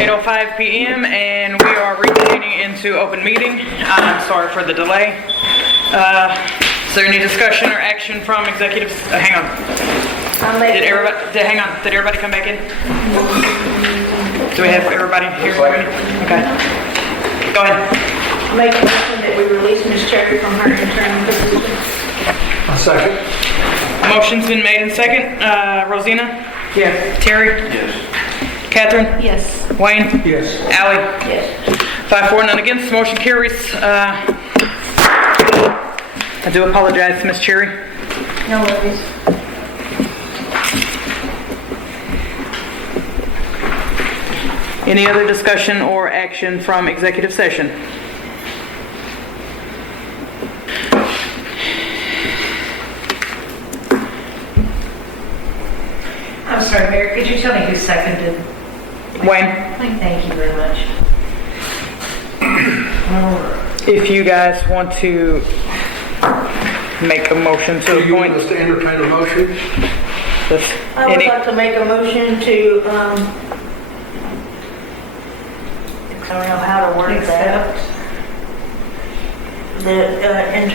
8:05 p.m. and we are reconvening into open meeting. I'm sorry for the delay. Is there any discussion or action from executives? Hang on. Did everybody come back in? Do we have everybody here? Okay. Go ahead. Make a motion that we release Ms. Cherry from her interim position. A second. Motion's been made and second. Rosina? Yes. Terry? Yes. Catherine? Yes. Wayne? Yes. Allie? Yes. 5-4, none against. Motion carries. I do apologize, Ms. Cherry. No worries. Any other discussion or action from executive session? I'm sorry, Mayor, could you tell me who seconded? Wayne, Thank you very much. if you guys want to make a motion So to you want appoint us to entertain a motion? this. I would like to make a motion to, I don't know how to word that.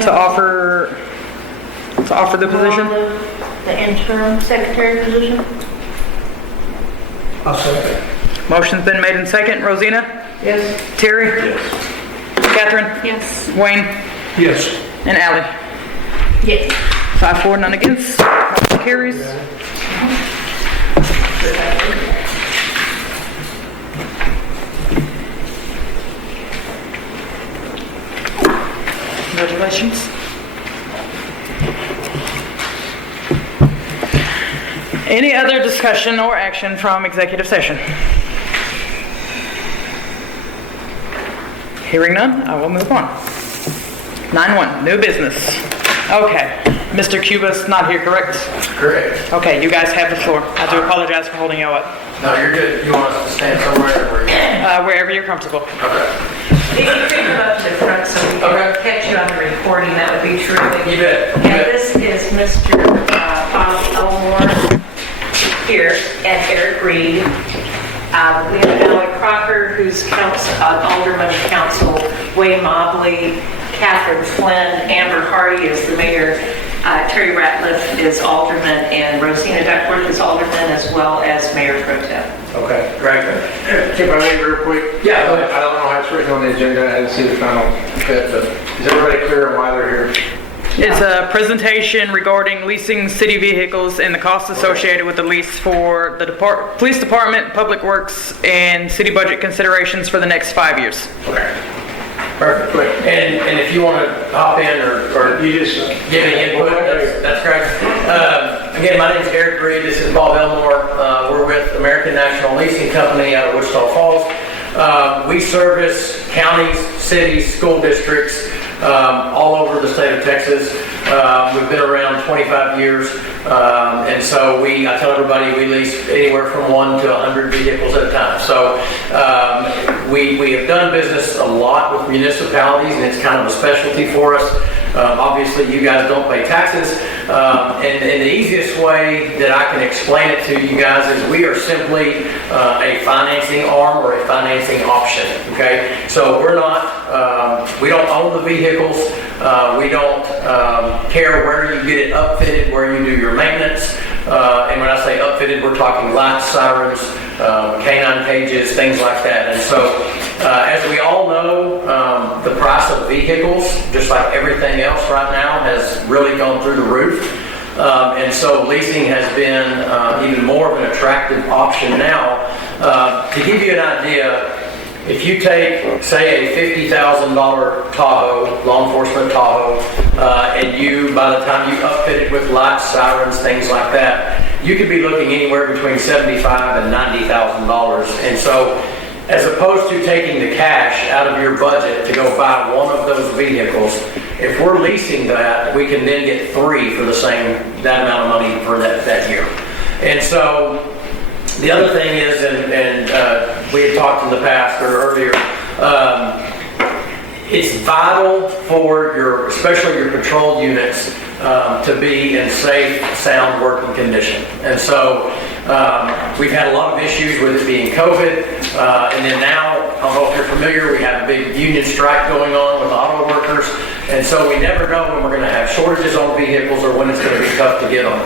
To offer the position? The interim secretary position. I'll second. Motion's been made and second. Rosina? Yes. Terry? Yes. Catherine? Yes. Wayne? Yes. And Allie? Yes. 5-4, none against. Motion carries. Congratulations. Any other discussion or action from executive session? Hearing none, I will move on. 9-1, new business. Okay, Mr. Cuba's not here, correct? Correct. Okay, you guys have the floor. I do apologize for holding you up. No, you're good. You want us to stand somewhere or Wherever you're comfortable. Okay. If you could come up to the front so we Okay. can catch you on the recording, that would be terrific. You bet. You And bet. this is Mr. Bob Elmore here and Eric Reed. We have Allie Crocker, who's Alderman of Council, Wayne Mobley, Catherine Flynn, Amber Hardy is the mayor, Terry Ratliff is alderman, and Rosina Duckworth is alderman, as well as Mayor Pro Tem. Okay, great. Can I leave real quick? Yeah, go ahead. I don't know how it's written on the agenda. I didn't see the final fit, but is everybody clear on why they're here? It's a presentation regarding leasing city vehicles and the costs associated with the lease for the police department, public works, and city budget considerations for the next 5 years. Okay. Perfect. And if you want to hop in or You just give any input, that's great. Again, my name is Eric Reed. This is Bob Elmore. We're with American National Leasing Company out of Wichita Falls. We service counties, cities, school districts, all over the state of Texas. We've been around 25 years, and so I tell everybody we lease anywhere from 1 to 100 vehicles at a time. So we have done business a lot with municipalities, and it's kind of a specialty for us. Obviously, you guys don't pay taxes, and the easiest way that I can explain it to you guys is we are simply a financing arm or a financing option. Okay, so we don't own the vehicles. We don't care where you get it upfitted, where you do your maintenance. And when I say upfitted, we're talking lights, sirens, canine cages, things like that. And so, as we all know, the price of vehicles, just like everything else right now, has really gone through the roof. And so leasing has been even more of an attractive option now. To give you an idea, if you take, say, a $50,000 Tahoe, law enforcement Tahoe, and by the time you upfit it with lights, sirens, things like that, you could be looking anywhere between $75,000 and $90,000. And so, as opposed to taking the cash out of your budget to go buy one of those vehicles, if we're leasing that, we can then get 3 for that amount of money for that year. And so, the other thing is, and we had talked in the past or earlier, it's vital for especially your patrol units to be in safe, sound working condition. And so We've had a lot of issues with it being COVID, and then now, I don't know if you're familiar, we have a big union strike going on with auto workers, and so we never know when we're going to have shortages on vehicles or when it's going to be tough to get them.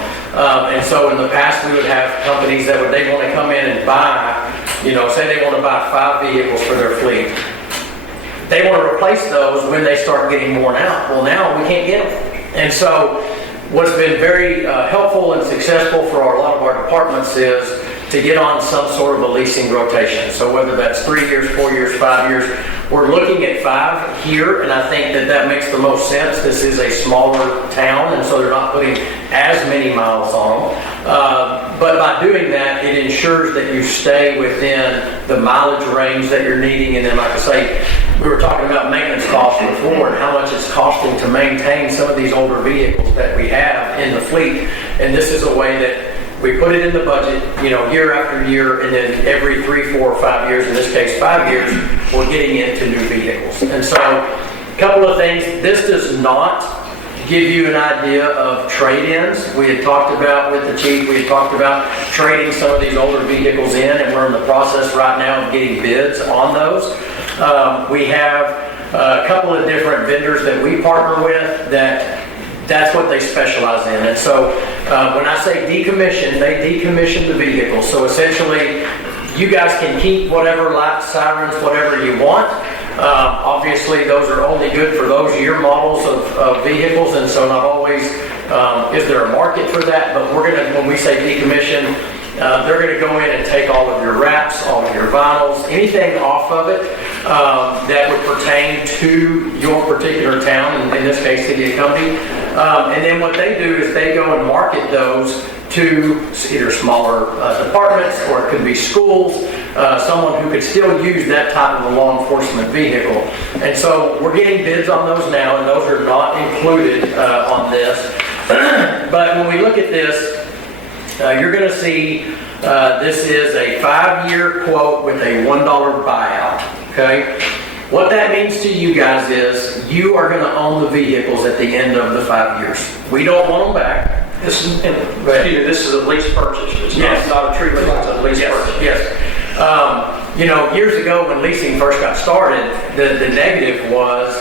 And so in the past, we would have companies that would, they want to come in and buy, say they want to buy 5 vehicles for their fleet. They want to replace those when they start getting worn out. Well, now we can't get them. And so what's been very helpful and successful for a lot of our departments is to get on some sort of a leasing rotation. So whether that's 3 years, 4 years, 5 years, we're looking at 5 here, and I think that makes the most sense. This is a smaller town, and so they're not putting as many miles on them. But by doing that, it ensures that you stay within the mileage range that you're needing. And then, like I say, we were talking about maintenance costs before and how much it's costing to maintain some of these older vehicles that we have in the fleet. And this is a way that we put it in the budget, year after year, and then every 3, 4, or 5 years, in this case 5 years, we're getting into new vehicles. And so, a couple of things. This does not give you an idea of trade-ins. We had talked about with the chief, we had talked about trading some of these older vehicles in, and we're in the process right now of getting bids on those. We have a couple of different vendors that we partner with that's what they specialize in. And so when I say decommission, they decommission the vehicle. So essentially, you guys can keep whatever lights, sirens, whatever you want. Obviously, those are only good for those year models of vehicles, and so not always is there a market for that. But we're gonna, when we say decommission, they're going to go in and take all of your wraps, all of your vinyls, anything off of it that would pertain to your particular town, in this case, City of Cumbie. And then what they do is they go and market those to either smaller departments, or it could be schools, someone who could still use that type of a law enforcement vehicle. And so we're getting bids on those now, and those are not included on this. But when we look at this, you're going to see this is a 5-year quote with a $1 buyout, okay? What that means to you guys is you are going to own the vehicles at the end of the 5 years. We don't want them back. This is a lease purchase. It's not a true lease, it's a lease purchase. Yes. Years ago when leasing first got started, the negative was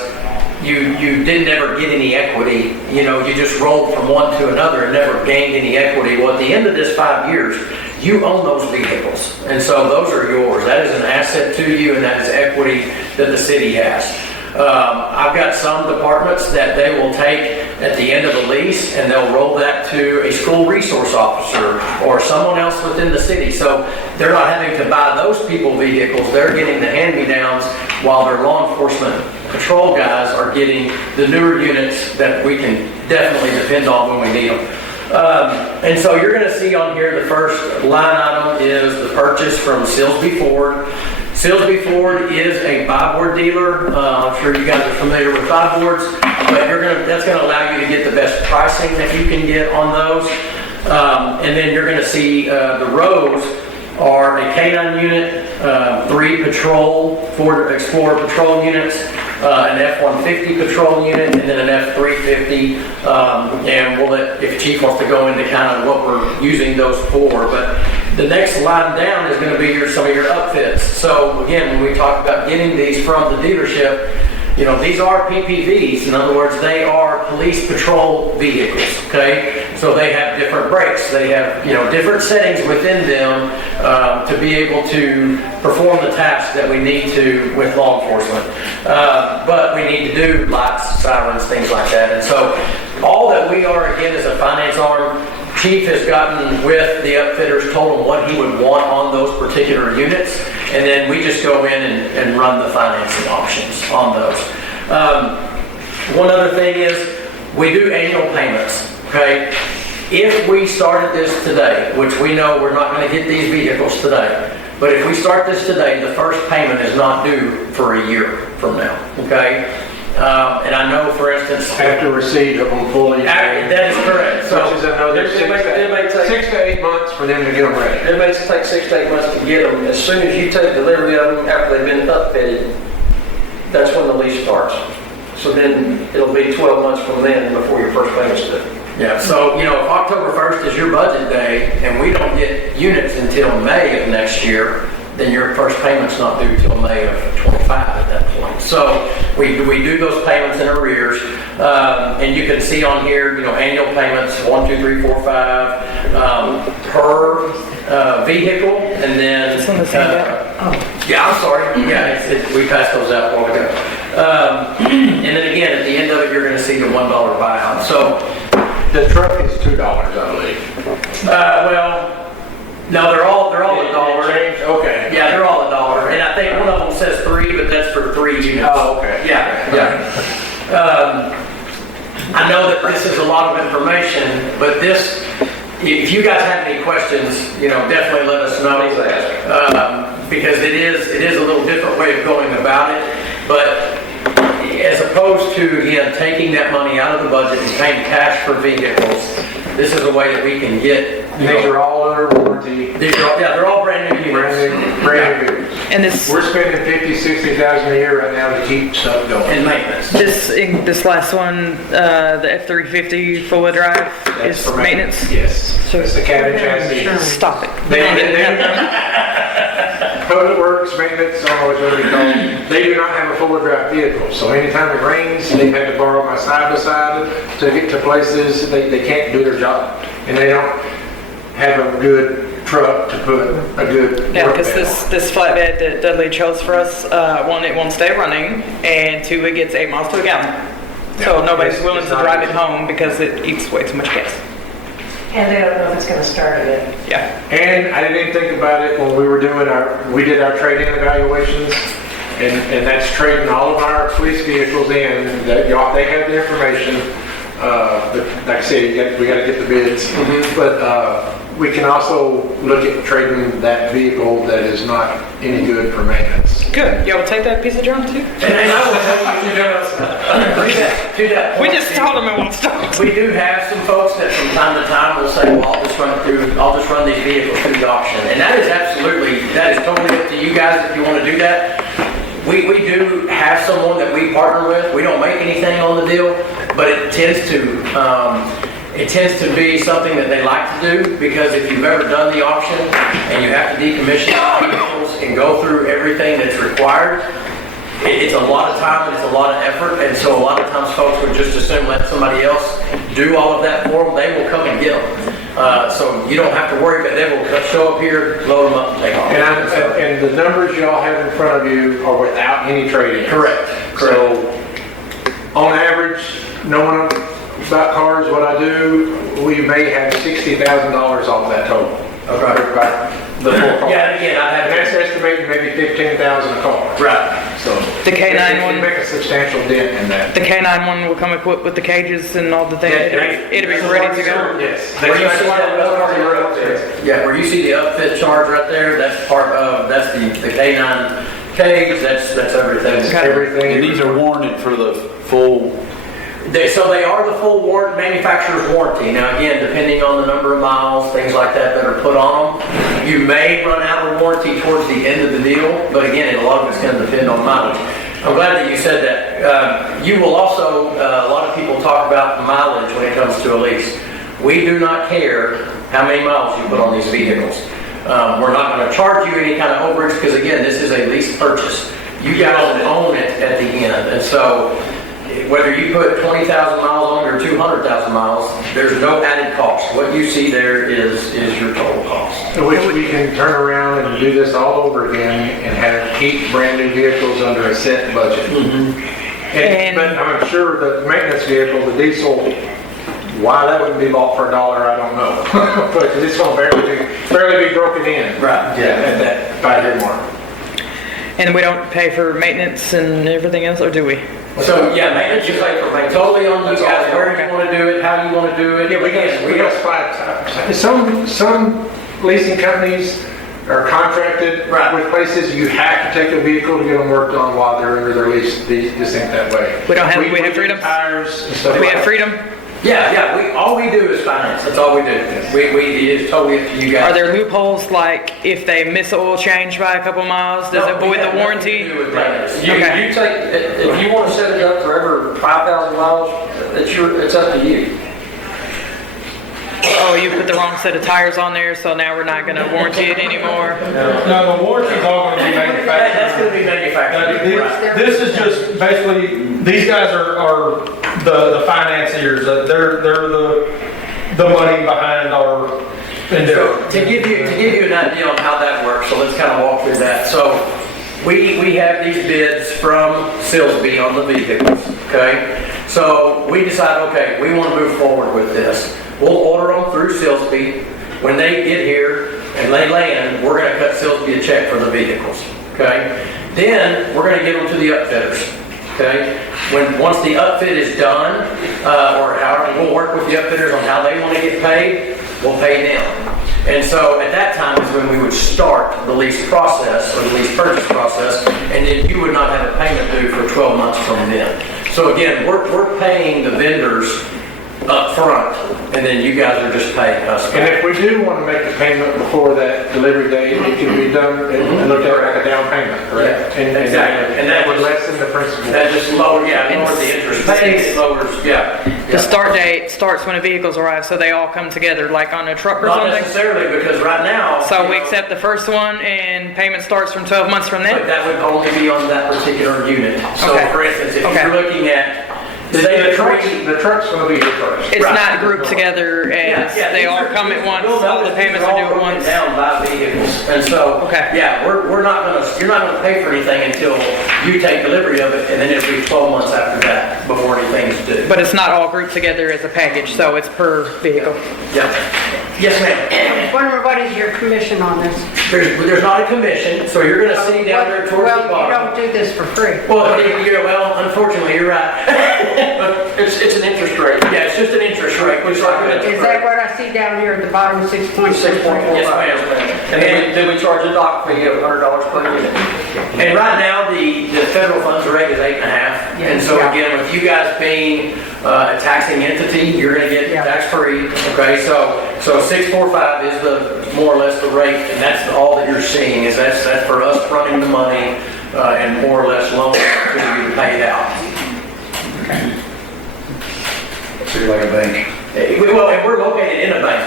you didn't ever get any equity. You just rolled from one to another and never gained any equity. Well, at the end of this 5 years, you own those vehicles. And so those are yours. That is an asset to you, and that is equity that the city has. I've got some departments that they will take at the end of the lease, and they'll roll that to a school resource officer or someone else within the city. So they're not having to buy those people vehicles. They're getting the hand-me-downs, while their law enforcement patrol guys are getting the newer units that we can definitely depend on when we need them. And so you're going to see on here, the first line item is the purchase from Silsby Ford. Silsby Ford is a buy-board dealer. I'm sure you guys are familiar with buy-boards, but that's going to allow you to get the best pricing that you can get on those. And then you're going to see the rows are a K9 unit, 3 Ford Explorer patrol units, an F-150 patrol unit, and then an F-350. And we'll let, if Chief wants to go into kind of what we're using those for. But the next line down is going to be some of your upfits. So again, when we talk about getting these from the dealership, these are PPVs. In other words, they are police patrol vehicles, okay? So they have different brakes. They have, different settings within them to be able to perform the tasks that we need to with law enforcement. But we need to do lights, sirens, things like that. And so all that we are, again, is a finance arm. Chief has gotten with the upfitters, told them what he would want on those particular units, and then we just go in and run the financing options on those. One other thing is we do annual payments, okay? If we started this today, which we know we're not going to get these vehicles today, but if we start this today, the first payment is not due for a year from now, okay? And I know, for instance, After receipt of them fully. that is correct. So Such as I know there's It may take 6 to 8 months for them to get them ready. It may take 6 to 8 months to get them. As soon as you take delivery of them after they've been upfitted, that's when the lease starts. So then it'll be 12 months from then before your first payment's due. Yeah, so, if October 1st is your budget day and we don't get units until May of next year, then your first payment's not due till May of 25 at that point. So we do those payments in arrears. And you can see on here, annual payments, 1, 2, 3, 4, 5, per vehicle. And then, It's on the same day. yeah, I'm sorry. Yeah, we passed those out a while ago. And then again, at the end of it, you're gonna see the $1 buyout. So, The truck is $2, I believe. well, no, they're all $1. Change? Okay. Yeah, they're all $1, and I think one of them says 3, but that's for 3 units. Oh, okay. Yeah. I know that this is a lot of information, but this, if you guys have any questions, definitely let us know. Please ask. Because it is a little different way of going about it, but as opposed to, again, taking that money out of the budget and paying cash for vehicles, this is a way that we can get, These are all under warranty, they're all brand new units. brand new. And this, We're spending 50, 60,000 a year right now to keep stuff going. And maintenance. this last one, the F-350 full-wheel drive That's is for maintenance? Yes. So- It's the cabin chassis. Stop it. Public Works, maintenance, I don't know what you're called. They do not have a four-wheel drive vehicle, so anytime it rains, they've had to borrow my side-by-side to get to places. They can't do their job, and they don't have a good truck to put a good Yeah, work because bed this flatbed that Dudley chose for us, one, it won't stay running, and two, it gets 8 miles to a gallon. So Yeah, nobody's it's- willing it's to not drive easy. it home because it eats way too much gas. And they don't know if it's gonna start again. Yeah. And I didn't think about it when we were doing we did our trade-in evaluations, and that's trading all of our police vehicles in, that they have the information. But like I said, we gotta get the bids. But we can also look at trading that vehicle that is not any good for maintenance. Good. Y'all will take that piece of drum too? And I will tell you, to that We point, just told them it won't start. we do have some folks that from time to time will say, well, I'll just run these vehicles through the auction. And that is totally up to you guys if you want to do that. We do have someone that we partner with. We don't make anything on the deal, but it tends to be something that they like to do, because if you've ever done the auction and you have to decommission vehicles and go through everything that's required, it's a lot of time and it's a lot of effort, and so a lot of times folks would just assume let somebody else do all of that for them. They will come and get them. So you don't have to worry, but they will show up here, load them up, and take off. And the numbers y'all have in front of you are without any trade-in. Correct. So, on average, knowing about cars, what I do, we may have $60,000 off that total. Okay. About the full car. Yeah, and again, I And that's have estimating maybe 15,000 a car. right. So. The K9 it one? can make a substantial dent in that. The K9 one will come equipped with the cages and all the things. It'll be ready to go. Yes. Where you That's see why that we're already up there. Yeah, where you see the upfit charge right there, that's the K9 cage. That's everything. Okay. Everything. And these are warranted for the full, So they are the full manufacturer's warranty. Now again, depending on the number of miles, things like that are put on them, you may run out of warranty towards the end of the deal, but again, a lot of it's going to depend on mileage. I'm glad that you said that. You will also, a lot of people talk about mileage when it comes to a lease. We do not care how many miles you put on these vehicles. We're not going to charge you any kind of overage, because again, this is a lease purchase. You guys own it at the end, and so whether you put 20,000 miles on it or 200,000 miles, there's no added cost. What you see there is your total cost. Which we can turn around and do this all over again and keep brand new vehicles under a set budget. But I'm sure the maintenance vehicle, the diesel, why that wouldn't be bought for $1, I don't know. But it's going to barely be broken in. Right. Yeah, at that 5-year mark. And we don't pay for maintenance and everything else, or do we? So yeah, maintenance you pay for. Totally on you guys, where you want to do it, how you want to do it. Yeah, we got spot times. Some leasing companies are contracted Right. with places you have to take a vehicle to get them worked on while they're under their lease. This ain't that way. We don't have- we have do freedom? Tires and stuff Do we like have that. freedom? Yeah, all we do is finance. That's all we do. It is totally up to you guys. Are there loopholes, like if they miss a oil change by a couple miles, does it No, we void have the nothing to warranty? do with maintenance. Okay. You take, if you want to set it up for every 5,000 miles, it's up to you. oh, you put the wrong set of tires on there, so now we're not gonna warranty it anymore? No, the warranty's all gonna be That's manufactured. gonna be manufactured. Right. This is just basically, these guys are the financiers, they're the money behind our endeavor. So to give you an idea on how that works, so let's kind of walk through that. So we have these bids from Silsby on the vehicles, okay? So we decide, okay, we want to move forward with this. We'll order them through Silsby. When they get here and they land, we're going to cut Silsby a check for the vehicles, okay? Then we're going to give them to the upfitters, okay? Once the upfit is done, or however, we'll work with the upfitters on how they want to get paid, we'll pay them. And so at that time is when we would start the lease process or the lease purchase process, and then you would not have a payment due for 12 months from then. So again, we're paying the vendors up front, and then you guys are just paying us And back. if we do want to make a payment before that delivery date, it can be done and looked at like a down payment, correct? Yeah, exactly. And that would lessen the principal. That just lowers the interest paid, it lowers, yeah. The start date starts when the vehicles arrive, so they all come together, like on a truck or Not something? necessarily, because right now. So you we know, accept the first one and payment starts from 12 months from But then? that would only be on that particular unit. So Okay. for instance, if Okay. you're looking at, The truck's going to be here first. It's not grouped together as they all come at once, all the payments are due at once? Down by vehicles, and so, Okay. yeah, you're not gonna pay for anything until you take delivery of it, and then it'll be 12 months after that before anything's due. But it's not all grouped together as a package, so it's per vehicle? Yeah. Yes, ma'am. Wonder what is your commission on this? There's not a commission, so you're gonna see down there towards the Well, you bottom. don't do this for free. Well, unfortunately, you're right. But it's an interest rate. Yeah, it's just an interest rate, which like. Is that what I see down here at the bottom, 6.6? 6.45. Yes, ma'am. And then we charge a dock fee of $100 per unit. And right now, the federal funds rate is 8.5. And so again, with you guys being a taxing entity, you're gonna get tax-free, okay? So 645 is more or less the rate, and that's all that you're seeing, is that's for us fronting the money, and more or less loaning it to you to pay it out. So you're like a bank. Well, and we're located in a bank.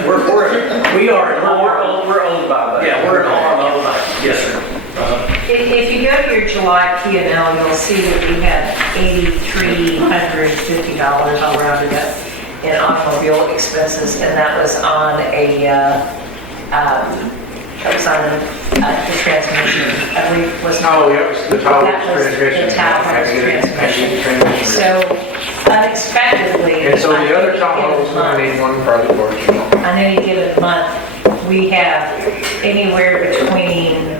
We are in We're owned by that. Yeah, we're in a bank. Yes, sir. If you go to your July P&L, you'll see that we had $8,350, I'll round it up, in automobile expenses, and that was on the transmission. I believe was not. Oh, yep, the Tahoe That was transmission. the Tahoe Had to get it- had to get it transmission. So unexpectedly. And so on the other any Tahoe's given going to month- need one private workshop. On any given month, we have anywhere between,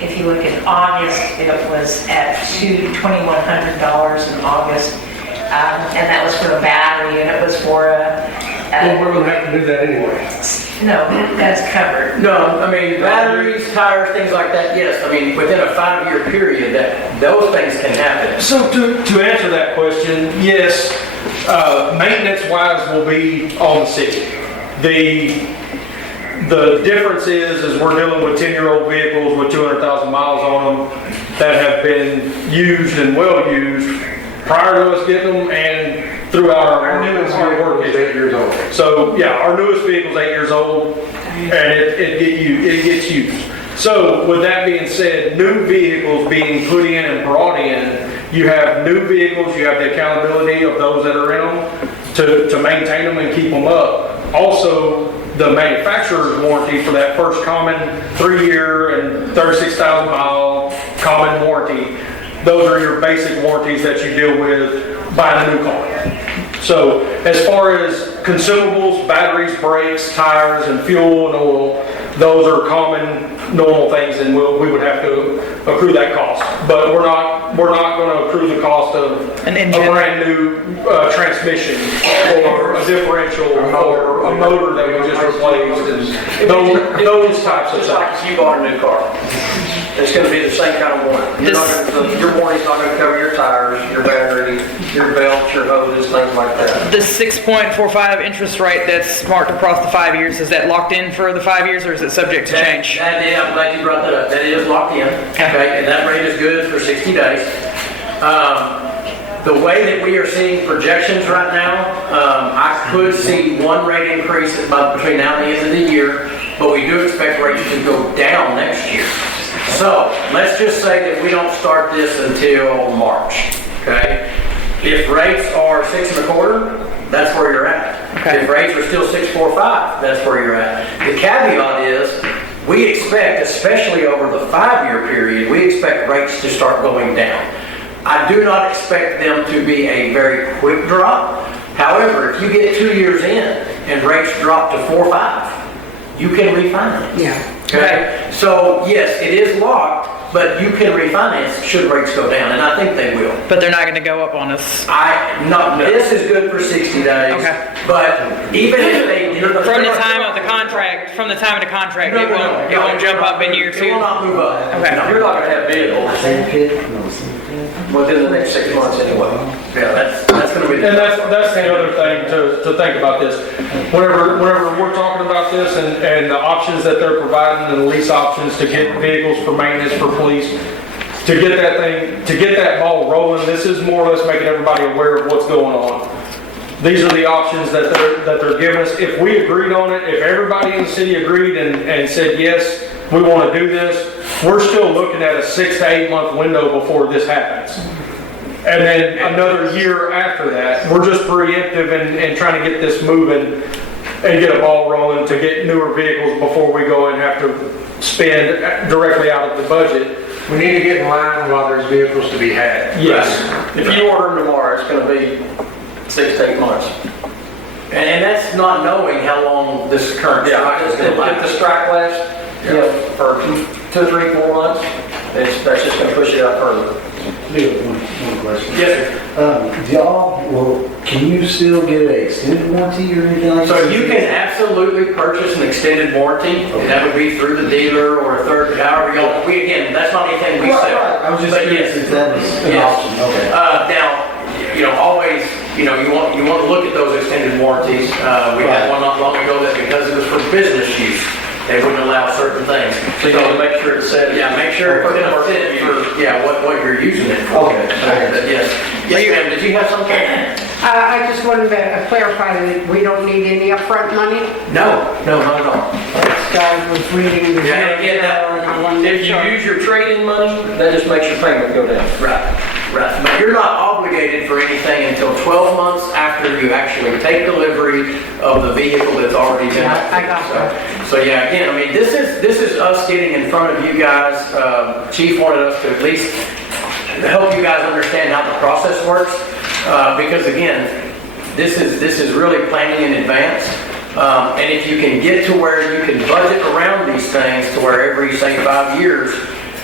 if you look at August, it was at $2,100 in August. And that was for a battery, and it was for We're gonna have to do that anyway. no, that's covered. No, I mean, batteries, tires, things like that, yes. I mean, within a 5-year period, those things can happen. So to answer that question, yes, maintenance-wise will be on the city. The difference is we're dealing with 10-year-old vehicles with 200,000 miles on them that have been used and well used prior to us getting them and throughout our newest our vehicle work is history. 8 years old. So yeah, our newest vehicle's 8 years old, and it gets used. So with that being said, new vehicles being put in and brought in, you have new vehicles, you have the accountability of those that are in them to maintain them and keep them up. Also, the manufacturer's warranty for that first common 3-year and 36,000 mile common warranty. Those are your basic warranties that you deal with buying a new car. So as far as consumables, batteries, brakes, tires, and fuel and oil, those are common, normal things, and we would have to accrue that cost. But we're not going to accrue the cost of An a engine. brand new transmission or a differential or a motor that we just replaced, and those types of Just like things. if you bought a new car. It's gonna be the same kind of warranty. Your warranty's not gonna cover your tires, your battery, your belts, your hoses, things like that. The 6.45 interest rate that's marked across the 5 years, is that locked in for the 5 years, or is it subject to change? I'm glad you brought that up. That is locked in, okay, and that rate is good for 60 days. The way that we are seeing projections right now, I could see one rate increase between now and the end of the year, but we do expect rates to go down next year. So let's just say that we don't start this until March, okay? If rates are 6 1/4, that's where you're at. Okay. If rates are still 6.45, that's where you're at. The caveat is, we expect, especially over the 5-year period, we expect rates to start going down. I do not expect them to be a very quick drop. However, if you get 2 years in and rates drop to 4.5, you can refinance. Yeah. Okay? So yes, it is locked, but you can refinance should rates go down, and I think they will. But they're not gonna go up on us. This is good for 60 days. Okay. But even if they did. From the time of the contract, it won't jump up in year It 2. will not move up. Okay. No. You're not gonna have vehicles within the next 6 months anyway. Yeah, that's gonna be. And that's the other thing to think about this. Whenever we're talking about this and the options that they're providing and the lease options to get vehicles for maintenance for police, to get that ball rolling, this is more or less making everybody aware of what's going on. These are the options that they're giving us. If we agreed on it, if everybody in the city agreed and said, yes, we want to do this, we're still looking at a 6 to 8 month window before this happens. And then another year after that, we're just preemptive and trying to get this moving and get a ball rolling to get newer vehicles before we go and have to spend directly out of the budget. We need to get in line while there's vehicles to be had. Yes. If you order them tomorrow, it's gonna be 6 to 8 months. And that's not knowing how long this current strike is If going to the last. strike lasts, for 2, 3, 4 months, that's just gonna push it out further. One question. Yes, Can you still get an extended warranty or anything like sir. that? So you can absolutely purchase an extended warranty, and that would be through the dealer or a third, however y'all, again, that's not anything we Right, sell. right. I was just But curious yes. if that was an Yes. option. Okay. Now, always, you want to look at those extended warranties. We had one not long ago that because it was for business use, they wouldn't allow certain things. So you need to make sure it's set. Yeah, make sure it's going to fit for, what you're using it for. Okay. Yes. Yes, ma'am, did you have something? I just wanted to clarify that we don't need any upfront money. No, not at all. I was reading the. Yeah, and again, and I wanted to If make you sure. use your trade-in money, that just makes your payment go down. Right. But you're not obligated for anything until 12 months after you actually take delivery of the vehicle that's already been. I got that. So yeah, again, I mean, this is us getting in front of you guys. Chief wanted us to at least help you guys understand how the process works, because again, this is really planning in advance. And if you can get to where you can budget around these things to where every, say, 5 years,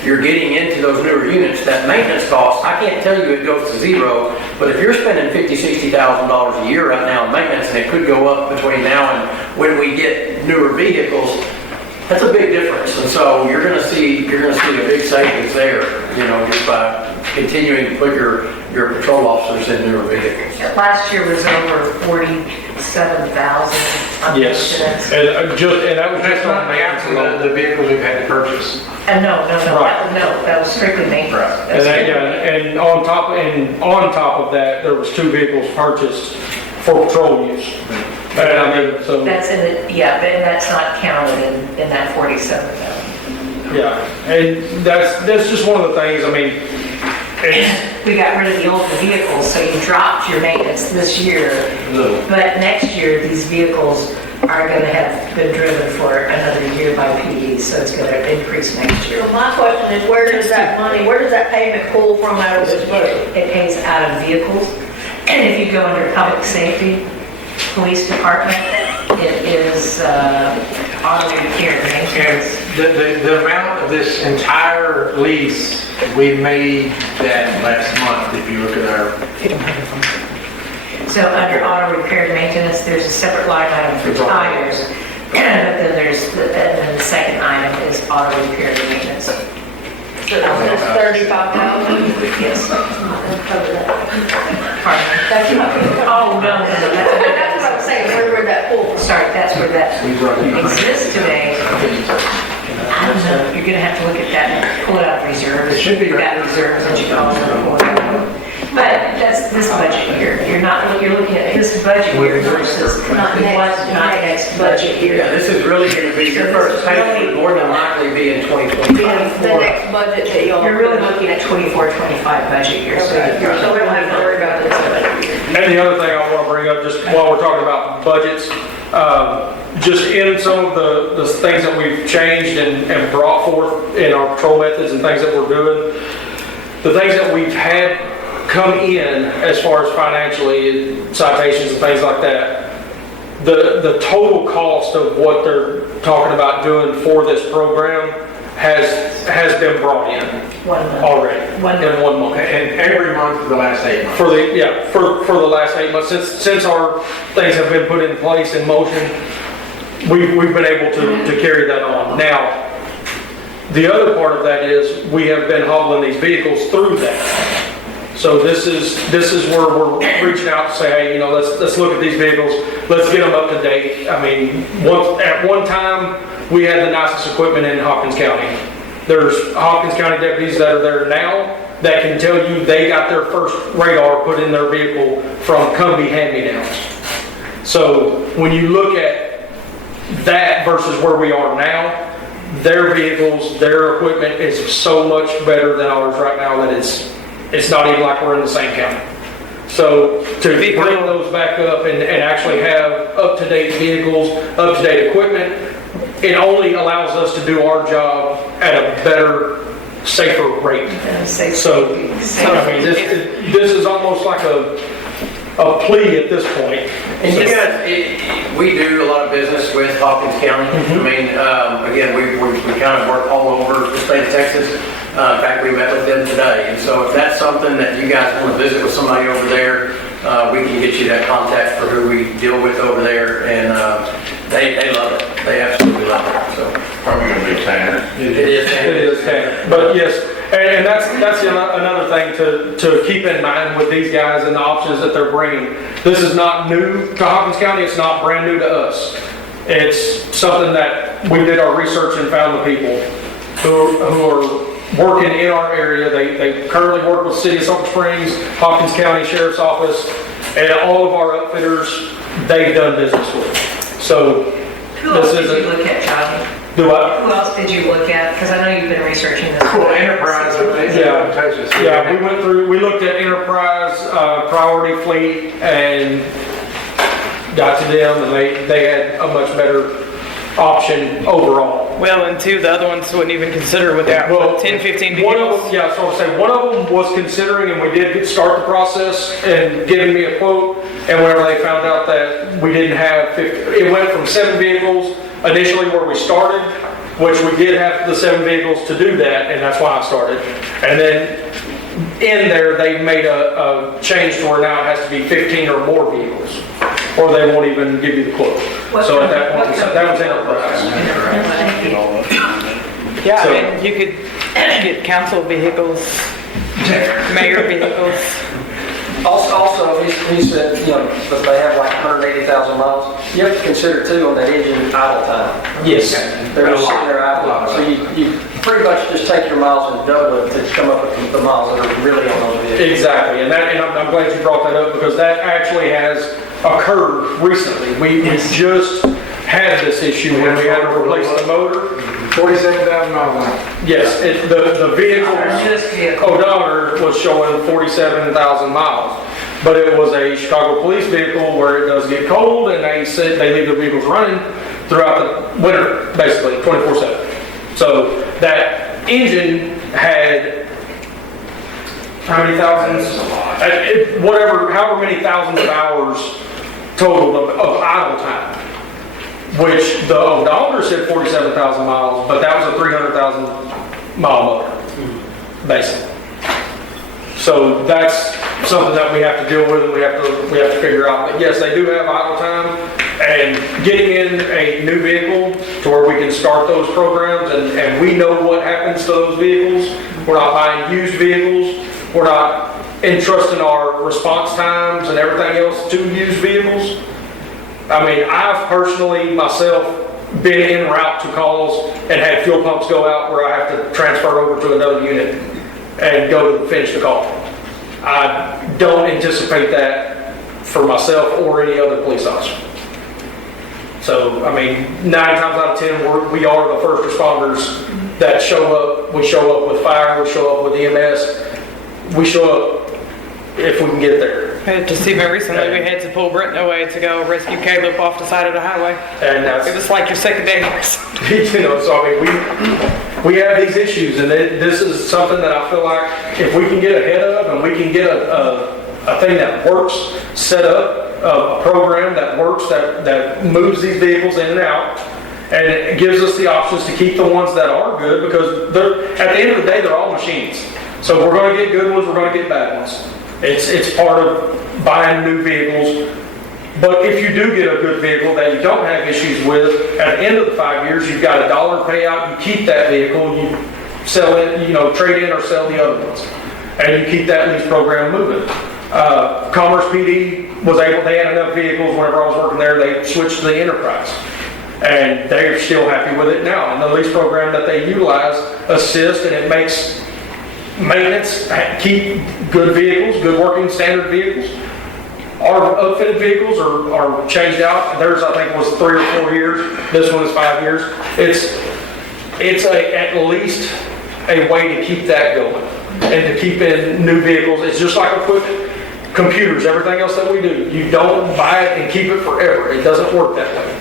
you're getting into those newer units, that maintenance cost, I can't tell you it goes to zero, but if you're spending $50,000, $60,000 a year right now in maintenance, and it could go up between now and when we get newer vehicles, that's a big difference. And so you're going to see a big savings there, just by continuing to put your patrol officers in newer vehicles. Last year was over 47,000 on Yes. incidents. And that was That's just not on maintenance after alone. the vehicles we've had to purchase. No, Right. that was strictly maintenance. And on top of that, there was 2 vehicles purchased for patrol use. And I mean, so, That's in the, and that's not counted in that 47,000. yeah, and that's just one of the things, I mean, it's, We got rid of the older vehicles, so you dropped your maintenance this year. But next year, these vehicles are going to have been driven for another year by PD, so it's going to increase next year. So my question is, where does that payment pull from out of this budget? It pays out of vehicles. And if you go under public safety, police department, it is auto repair and And maintenance. the amount of this entire lease, we made that last month, if you look at our, So under auto repair and maintenance, there's a separate line item for tires. But then then the second item is auto repair and maintenance. So it's 35,000? Yes. Cover that. Pardon? That's not. Oh, no. That's what I'm saying, where that pull from? Sorry, that's where that exists today. I don't know, you're gonna have to look at that, pull it out of reserves. It should be You've got right. reserves that you can also pull it out. But that's this budget year. You're looking at this budget year versus not next budget year. Yeah, this is really going to be your first payment, would more than likely be in 2025. The next budget that y'all. You're really looking at 24, 25 budget year. So So we don't have to worry about this budget year. And the other thing I want to bring up, just while we're talking about budgets, just in some of the things that we've changed and brought forth in our patrol methods and things that we're doing, the things that we've had come in as far as financially, citations and things like that, the total cost of what they're talking about doing for this program has been brought in already in 1 month. And every month for the last 8 months. For the last 8 months, since our things have been put in place, in motion, we've been able to carry that on. Now, the other part of that is we have been hauling these vehicles through that. So this is where we're reaching out to say, hey, you know, let's look at these vehicles, let's get them up to date. I mean, at one time we had the nicest equipment in Hopkins County. There's Hopkins County deputies that are there now that can tell you they got their first radar put in their vehicle from Cumbie hand-me-downs. So when you look at that versus where we are now, their vehicles, their equipment is so much better than ours right now that it's not even like we're in the same county. So to bring those back up and actually have up-to-date vehicles, up-to-date equipment, it only allows us to do our job at a better, safer rate. So, I mean, this is almost like a plea at this point. And you guys, we do a lot of business with Hopkins County. I mean, again, we kind of work all over the state of Texas. In fact, we met with them today. And so if that's something that you guys want to visit with somebody over there, we can get you that contact for who we deal with over there. And they love it. They absolutely love it. So Probably gonna be Tanner. it is. It is, but yes, and that's another thing to keep in mind with these guys and the options that they're bringing. This is not new to Hopkins County. It's not brand new to us. It's something that we did our research and found the people who are working in our area. They currently work with City of Sulphur Springs, Hopkins County Sheriff's Office, and all of our outfitters they've done business with. So Who else did you look at, Johnny? do I? Who else did you look at? Because I know you've been researching this. Cool, Enterprise, Yeah. Texas. Yeah, we looked at Enterprise, Priority Fleet, and got to them, and they had a much better option overall. Well, and two, the other ones wouldn't even consider without 10, 15 one of vehicles. them, yeah, so I'm saying, one of them was considering, and we did start the process and giving me a quote, and whenever they found out that we didn't have 50, it went from 7 vehicles initially where we started, which we did have the 7 vehicles to do that, and that's why I started. And then in there, they made a change to where now it has to be 15 or more vehicles, or they won't even give you the quote. So at that point, that was Enterprise. Yeah, So- I mean, you could get council vehicles, mayor vehicles. Also, he said, you know, that they have like 180,000 miles. You have to consider too on that engine idle time. Yes. They're just sitting there idle. So you pretty much just take your miles and double it to come up with the miles that are really on those vehicles. Exactly, and I'm glad you brought that up because that actually has occurred recently. We just had this issue when we had to replace the motor. 47,000 miles an hour. Yes, the vehicle, Newest vehicle. odometer was showing 47,000 miles, but it was a Chicago police vehicle where it does get cold, and they said they leave the vehicles running throughout the winter, basically 24/7. So that engine had how many thousands? However many thousands of hours total of idle time. Which the odometer said 47,000 miles, but that was a 300,000 mile motor, basically. So that's something that we have to deal with and we have to figure out. But yes, they do have idle time, and getting in a new vehicle to where we can start those programs and we know what happens to those vehicles. We're not buying used vehicles. We're not entrusting our response times and everything else to used vehicles. I mean, I've personally, myself, been en route to calls and had fuel pumps go out where I have to transfer over to another unit and go to finish the call. I don't anticipate that for myself or any other police officer. So, I mean, 9 times out of 10, we are the first responders that show up. We show up with fire, we show up with EMS, we show up if we can get there. Just even recently, we had to pull Brent away to go rescue Caleb off the side of the highway. And It was like your second day. you know, so I mean, we have these issues, and this is something that I feel like if we can get ahead of, and we can get a thing that works, set up a program that works, that moves these vehicles in and out, and it gives us the options to keep the ones that are good, because at the end of the day, they're all machines. So we're going to get good ones, we're going to get bad ones. It's part of buying new vehicles. But if you do get a good vehicle that you don't have issues with, at the end of the 5 years, you've got $1 payout, you keep that vehicle, you sell it, trade in or sell the other ones. And you keep that lease program moving. Commerce PD was able, they had enough vehicles whenever I was working there, they switched to the Enterprise. And they're still happy with it now. And the lease program that they utilize assists, and it makes maintenance, keep good vehicles, good working standard vehicles. Our upfitted vehicles are changed out. Theirs, I think, was 3 or 4 years. This one is 5 years. It's at least a way to keep that going and to keep in new vehicles. It's just like equipment, computers, everything else that we do. You don't buy it and keep it forever. It doesn't work that way.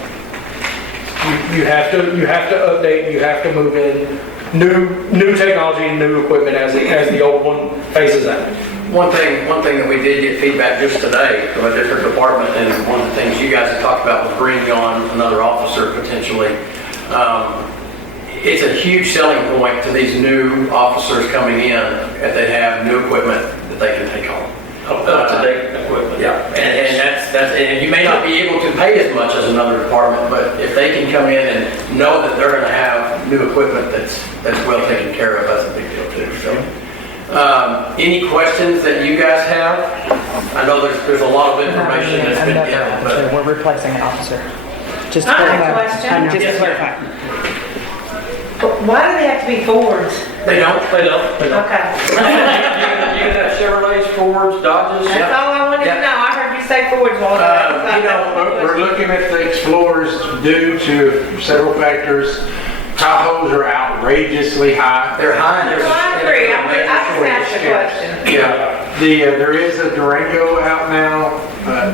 You have to update. You have to move in new technology and new equipment as the old one phases out. One thing that we did get feedback just today from a different department, and one of the things you guys have talked about was bringing on another officer potentially. It's a huge selling point to these new officers coming in if they have new equipment that they can take on. Up-to-date equipment. Yeah, and and you may not be able to pay as much as another department, but if they can come in and know that they're going to have new equipment that's well taken care of, that's a big deal too. So, any questions that you guys have? I know there's a lot of information that's been given, but We're replacing an officer. Just to I have a clarify. question. I know. Just to clarify. Why do they have to be Fords? they don't. Okay. You can have Chevrolets, Fords, Dodges. That's all I wanted to know. I heard you say Fords all the time. We're looking at the Explorers due to several factors. Tahoes are outrageously high. They're high. Well, I agree. I just asked the question. Yeah, there is a Durango out now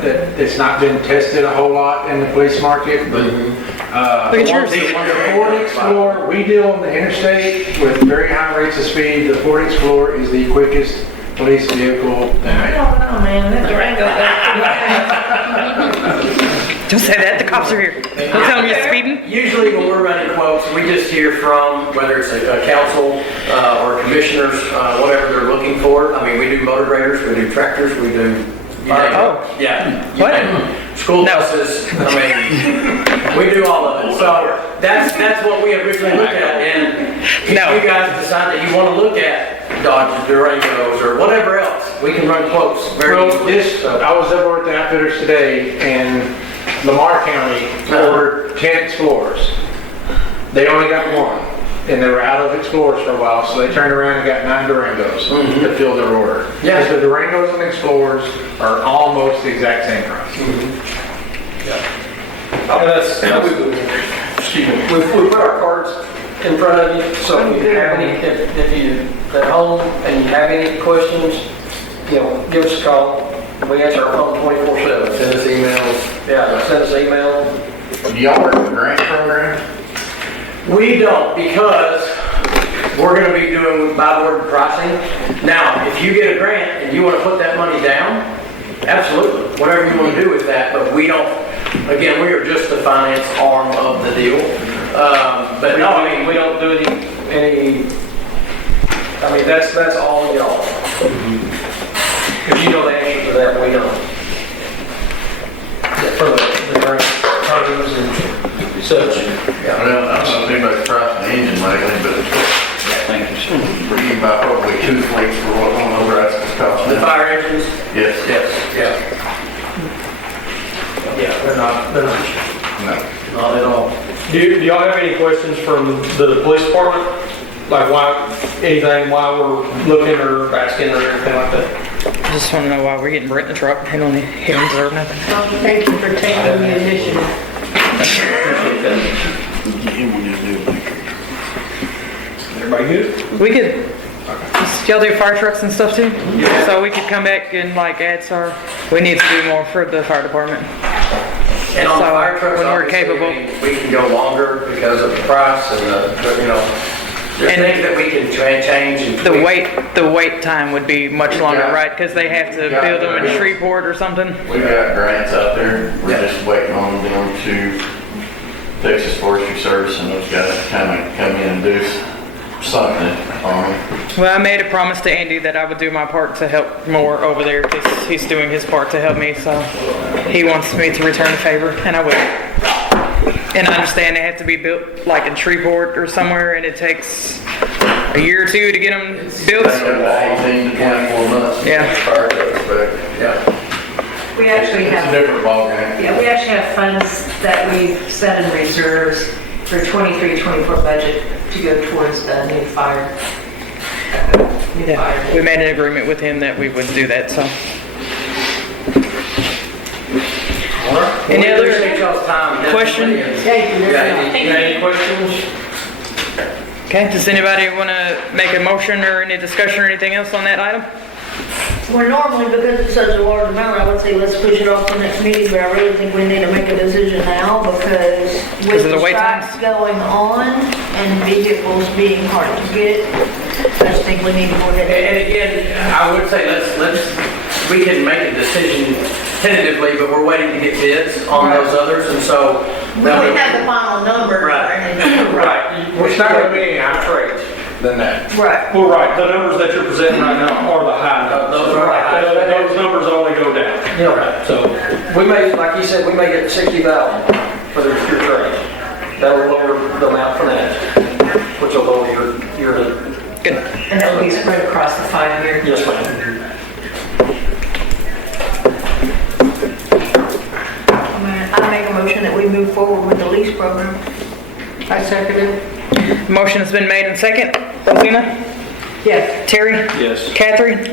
that's not been tested a whole lot in the police market, but Look at yours. the Ford Explorer, we deal on the interstate with very high rates of speed. The Ford Explorer is the quickest police vehicle. I don't know, man. That Durango Don't say that. The cops are here. Don't tell them you're speeding. Usually when we're running quotes, we just hear from whether it's a council or commissioners, whatever they're looking for. I mean, we do motor graders, we do tractors, we do. Oh. Yeah. What? School No. buses. I mean, we do all of it. So that's what we originally looked at. And if No. you guys decide that you want to look at Dodges, Durangos, or whatever else, we can run quotes very Well, easily. I was over at the Outfitters today, and Lamar County ordered 10 Explorers. They only got one, and they were out of Explorers for a while, so they turned around and got 9 Durangos to fill their order. Yeah. Because the Durangos and Explorers are almost the exact same price. Excuse me. We put our cards in front of you, so if you have any, if you at home and you have any questions, give us a call. We answer our phone 24/7. Send us emails. Yeah, send us email. Do y'all work with the grant program? We don't, because we're gonna be doing by board pricing. Now, if you get a grant and you wanna put that money down, absolutely, whatever you wanna do with that, but we don't, again, we are just the finance arm of the deal. But no, I mean, We don't do any, I mean, that's all y'all. If you know the answer to that, we don't. For the grant programs and such. Well, I don't know if anybody's pricing the engine lately, but I think it's pretty about probably 2 fleets for what one over that's costing. the fire engines, Yes. yeah, Yeah, they're not. No. not at all. Do y'all have any questions from the police department? Like why we're looking or asking or anything like that? Just want to know why we're getting Brent in the truck. He don't deserve nothing. Thank you for taking the initiative. Everybody good? We could, y'all do fire trucks and stuff too? So we could come back and like add we need to do more for the fire department. And on the So, fire trucks, when we're obviously, capable. we can go longer because of the price and there's And things that we can change and tweak. The wait time would be much longer, Yeah. right? Because they have to Yeah. build them in Shreveport or something. We've got grants out there, we're just waiting on them to Texas Forestry Service and those guys to kind of come in and do something on them. Well, I made a promise to Andy that I would do my part to help more over there because he's doing his part to help me. So he wants me to return the favor, and I will. And I understand they have to be built like in Shreveport or somewhere, and it takes a year or two to get them built. 18 to 24 months. Yeah. Fire trucks, but yeah, We actually it's a have, different ballgame. yeah, we actually have funds that we've set in reserves for 23-24 budget to go towards the new fire. Yeah, we made an agreement with him that we would do that. So Any other Appreciate y'all's time. definitely, question? and- Thank you. Yeah, any questions? okay, does anybody want to make a motion or any discussion or anything else on that item? Well, normally, because it's such a large amount, I would say let's push it off to next meeting, but I really think we need to make a decision now because Because with of the the wait times? strikes going on and vehicles being hard to get, I just think we need to go ahead And again, I would say we can make a decision tentatively, but we're waiting to get bids on Right. those others, and so. We would have the final number. Right. It's not gonna be any higher trades than that. Right. Well, right, the numbers that you're presenting right now are the high numbers. Those are the high. Those numbers only go down. Yeah, So, we may, like you said, we may get 60,000 for your trade. That will lower the amount for that, which will lower your, Good. And that will be spread across the 5 year. yes, ma'am. I make a motion that we move forward with the lease program. I second it. Motion has been made and second. Rosina? Yes. Terry? yes. Catherine?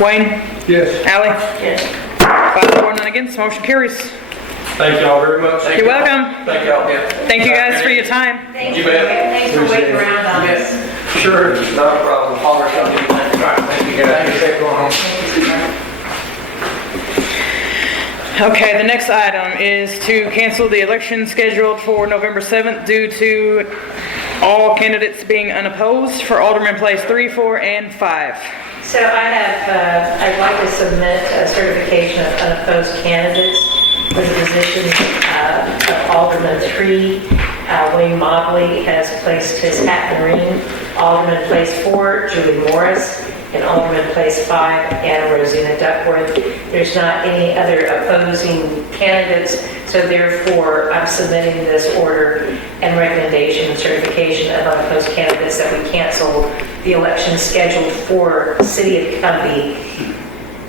Wayne? Yes. Ally? Yes. 5 for, none against, motion carries. Thank y'all very much. You're welcome. Thank y'all. Thank you guys for your time. Thank You bet. Thanks for waiting around on us. Sure, not a problem. Holler at you. Thank you guys. Safe going home. Okay, the next item is to cancel the election scheduled for November 7th due to all candidates being unopposed for Alderman Place 3, 4, and 5. So I'd like to submit a certification of unopposed candidates for the position of Alderman 3. Wayne Mobley has placed his hat in the ring. Alderman Place 4, Julie Morris. And Alderman Place 5, Anna Rosina Duckworth. There's not any other opposing candidates, so therefore I'm submitting this order and recommendation and certification of unopposed candidates that we cancel the election scheduled for City of Cumbie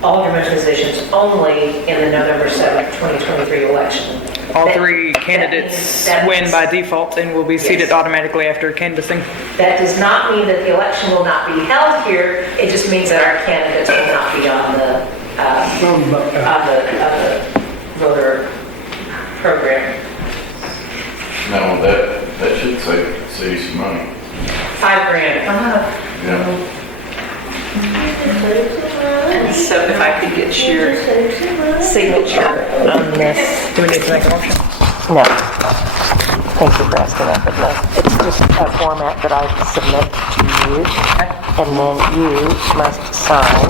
alderman positions only in the November 7th, 2023 election. All 3 candidates win by default and will be seated Yes. automatically after canvassing. That does not mean that the election will not be held here. It just means that our candidates will not be on the voter program. No, that should save the city some money. $5,000. Yeah. So if I could get your signature on this. Do we need to make a motion? No. Thank you for asking that, but no. It's just a format that I submit to you, and then you must sign.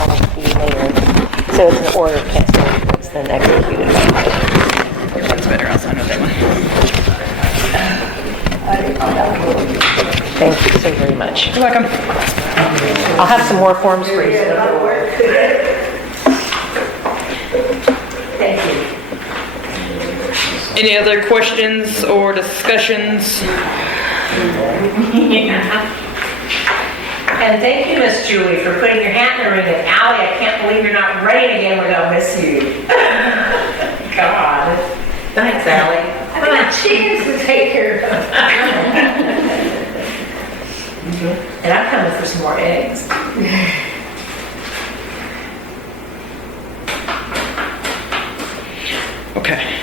And it's the mayor. So it's an order of cancellation that's then executed. That's better, I'll sign with that one. Thank you so very much. You're welcome. I'll have some more forms for you. Thank you. Any other questions or discussions? And thank you, Miss Julie, for putting your hat in the ring. And Allie, I can't believe you're not running again. We're gonna miss you. God. Thanks, Allie. I got chickens to take care of. And I've come to for some more eggs. Okay.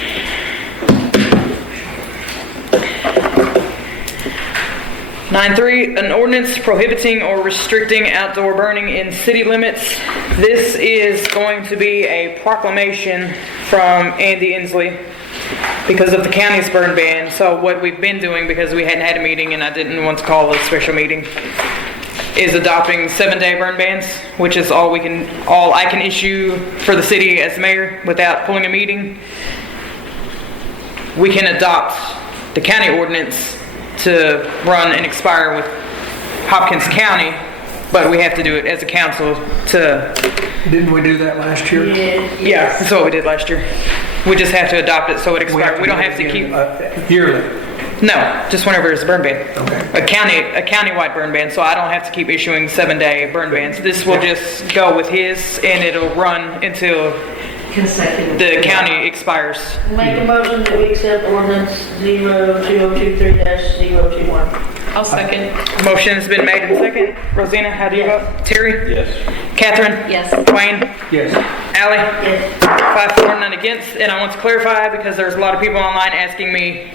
Nine three, an ordinance prohibiting or restricting outdoor burning in city limits. This is going to be a proclamation from Andy Inslee because of the county's burn ban. So what we've been doing, because we hadn't had a meeting and I didn't want to call a special meeting, is adopting 7-day burn bans, which is all I can issue for the city as mayor without pulling a meeting. We can adopt the county ordinance to run and expire with Hopkins County, but we have to do it as a council to... Didn't we do that last year? Yeah, that's what we did last year. We just have to adopt it so it expires. We don't have to keep... Yearly? No, just whenever there's a burn ban. Okay. A countywide burn ban, so I don't have to keep issuing 7-day burn bans. This will just go with his, and it'll run until the county expires. Make a motion that we accept ordinance 02023-021. I'll second. Motion has been made and second. Rosina, how do you vote? Terry? Yes. Catherine? Yes. Wayne? Yes. Ally? Yes. 5-4, none against. And I want to clarify because there's a lot of people online asking me,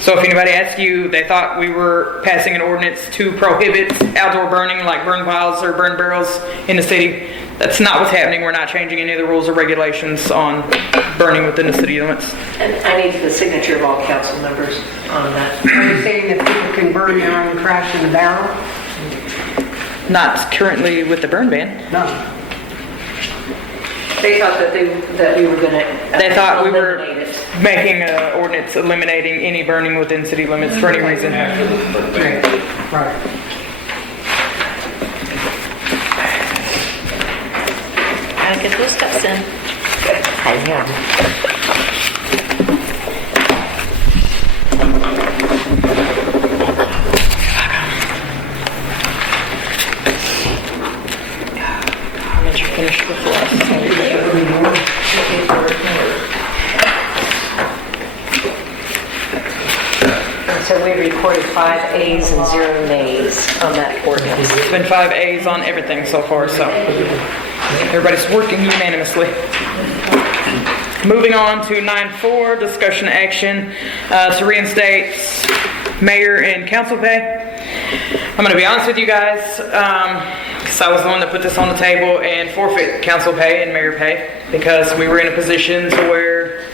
so if anybody asks you, they thought we were passing an ordinance to prohibit outdoor burning like burn piles or burn barrels in the city. That's not what's happening. We're not changing any of the rules or regulations on burning within the city limits. And I need the signature of all council members on that. Are you saying that people can burn their own trash in a barrel? Not currently with the burn ban. No. They thought that we were gonna. They thought we were eliminate it. making an ordinance eliminating any burning within city limits for any reason. Right. Gotta get those steps in. I am. I'll let you finish before I So we recorded 5 A's and 0 nays on that ordinance. It's been 5 A's on everything so far, so everybody's working unanimously. Moving on to 9-4, discussion action to reinstate mayor and council pay. I'm going to be honest with you guys, because I was the one that put this on the table and forfeit council pay and mayor pay because we were in a position to where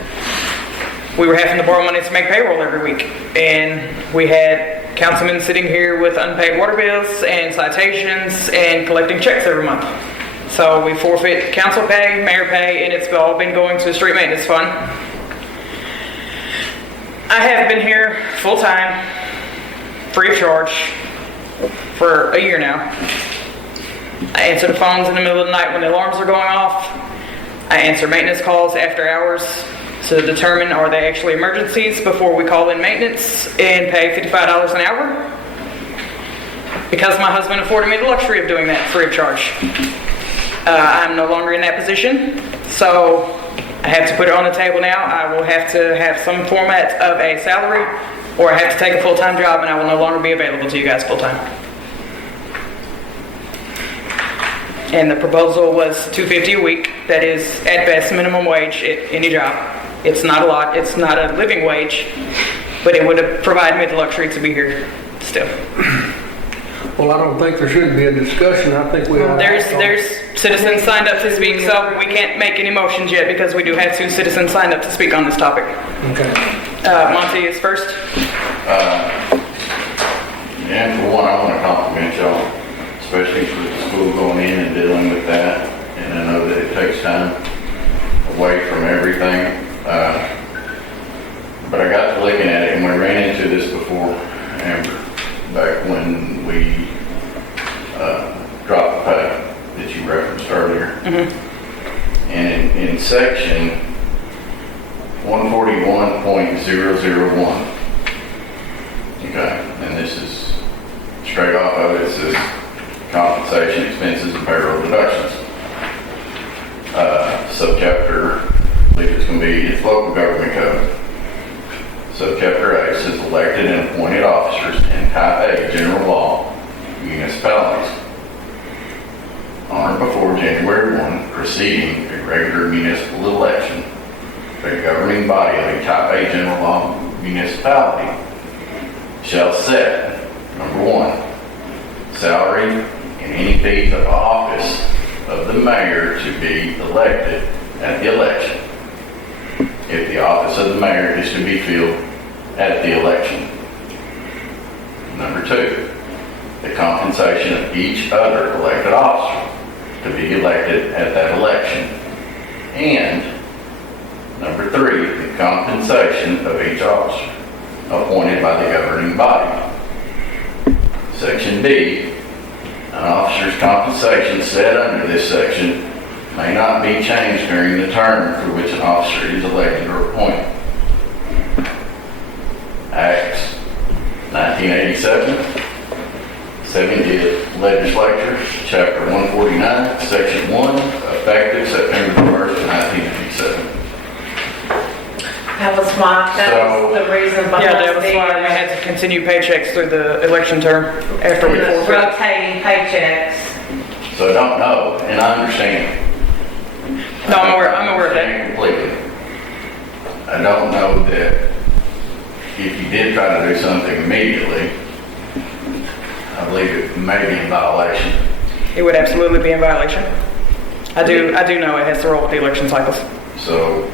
we were having to borrow money to make payroll every week. And we had councilmen sitting here with unpaid water bills and citations and collecting checks every month. So we forfeit council pay, mayor pay, and it's all been going to the street maintenance fund. I have been here full-time, free of charge, for a year now. I answer the phones in the middle of the night when the alarms are going off. I answer maintenance calls after hours to determine are they actually emergencies before we call in maintenance and pay $55 an hour. Because my husband afforded me the luxury of doing that free of charge. I'm no longer in that position, so I have to put it on the table now. I will have to have some format of a salary, or I have to take a full-time job and I will no longer be available to you guys full-time. And the proposal was $250 a week. That is at best minimum wage at any job. It's not a lot, it's not a living wage, but it would have provided me the luxury to be here still. Well, I don't think there should be a discussion. I think we all... There's citizens signed up to speak, so we can't make any motions yet because we do have 2 citizens signed up to speak on this topic. Okay. Monty is first. And for one, I want to compliment y'all, especially for the school going in and dealing with that. And I know that it takes time away from everything. But I got to looking at it, and we ran into this before, Amber, back when we dropped the pay that you referenced earlier. Mm-hmm. And in section 141.001, okay, and this is straight off of it, it says compensation, expenses, and payroll deductions. Subchapter, I believe it's going to be, it's local government code. Subchapter A says elected and appointed officers in type A general law municipalities. before January 1 preceding a regular municipal election, the governing body of a type A general law municipality shall set, number 1, salary and any fees of office of the mayor to be elected at the election, if the office of the mayor is to be filled at the election. Number 2, the compensation of each other elected officer to be elected at that election. And number 3, the compensation of each officer appointed by the governing body. Section B, an officer's compensation set under this section may not be changed during the term for which an officer is elected or appointed. Acts 1987, 70th Legislature, Chapter 149, Section 1, effective September 1st, 1957. That was the reason behind Yeah, that was why we had to continue paychecks through the election term after we the forfeit. rotating paychecks. So I don't know, and I understand. No, I'm aware of that. I understand completely. I don't know that if you did try to do something immediately, I believe it may be in violation. It would absolutely be in violation. I do know it has to roll with the election cycles. So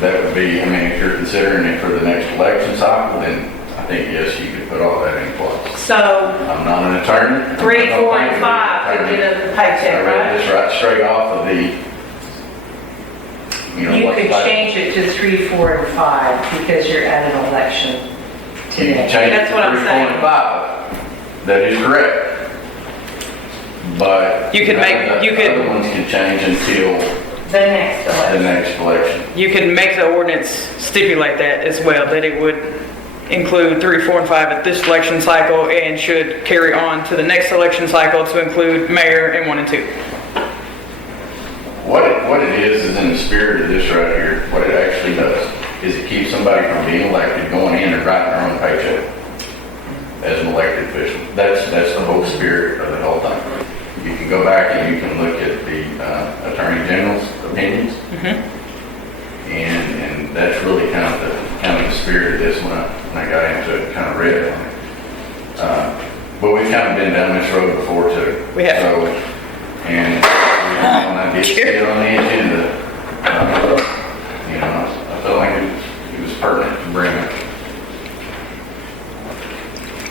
that would be, I mean, if you're considering it for the next election cycle, then I think, yes, you could put all that in place. So I'm not an attorney. 3, I'm 4, not and an 5 would attorney. get a I paycheck, read right? this right straight off of the, You what's could like- change it to 3, 4, and 5 because you're at an election You today. can change it That's to what I'm 3, 4, saying. and 5. That is correct. But You could none make- of the you could- other ones can change until The next the election. next election. You can make the ordinance stipulate that as well, that it would include 3, 4, and 5 at this election cycle and should carry on to the next election cycle to include mayor and 1 and 2. What it is in the spirit of this right here, what it actually does is it keeps somebody from being elected, going in and writing their own paycheck as an elected official. That's the whole spirit of the whole thing. You can go back and you can look at the Attorney General's opinions, and that's really kind of the spirit of this when I got into it, kind of read it on it. But we've kind of been down this road before too. We have. So, and when I did see it on the agenda, I felt like it was pertinent to bring it.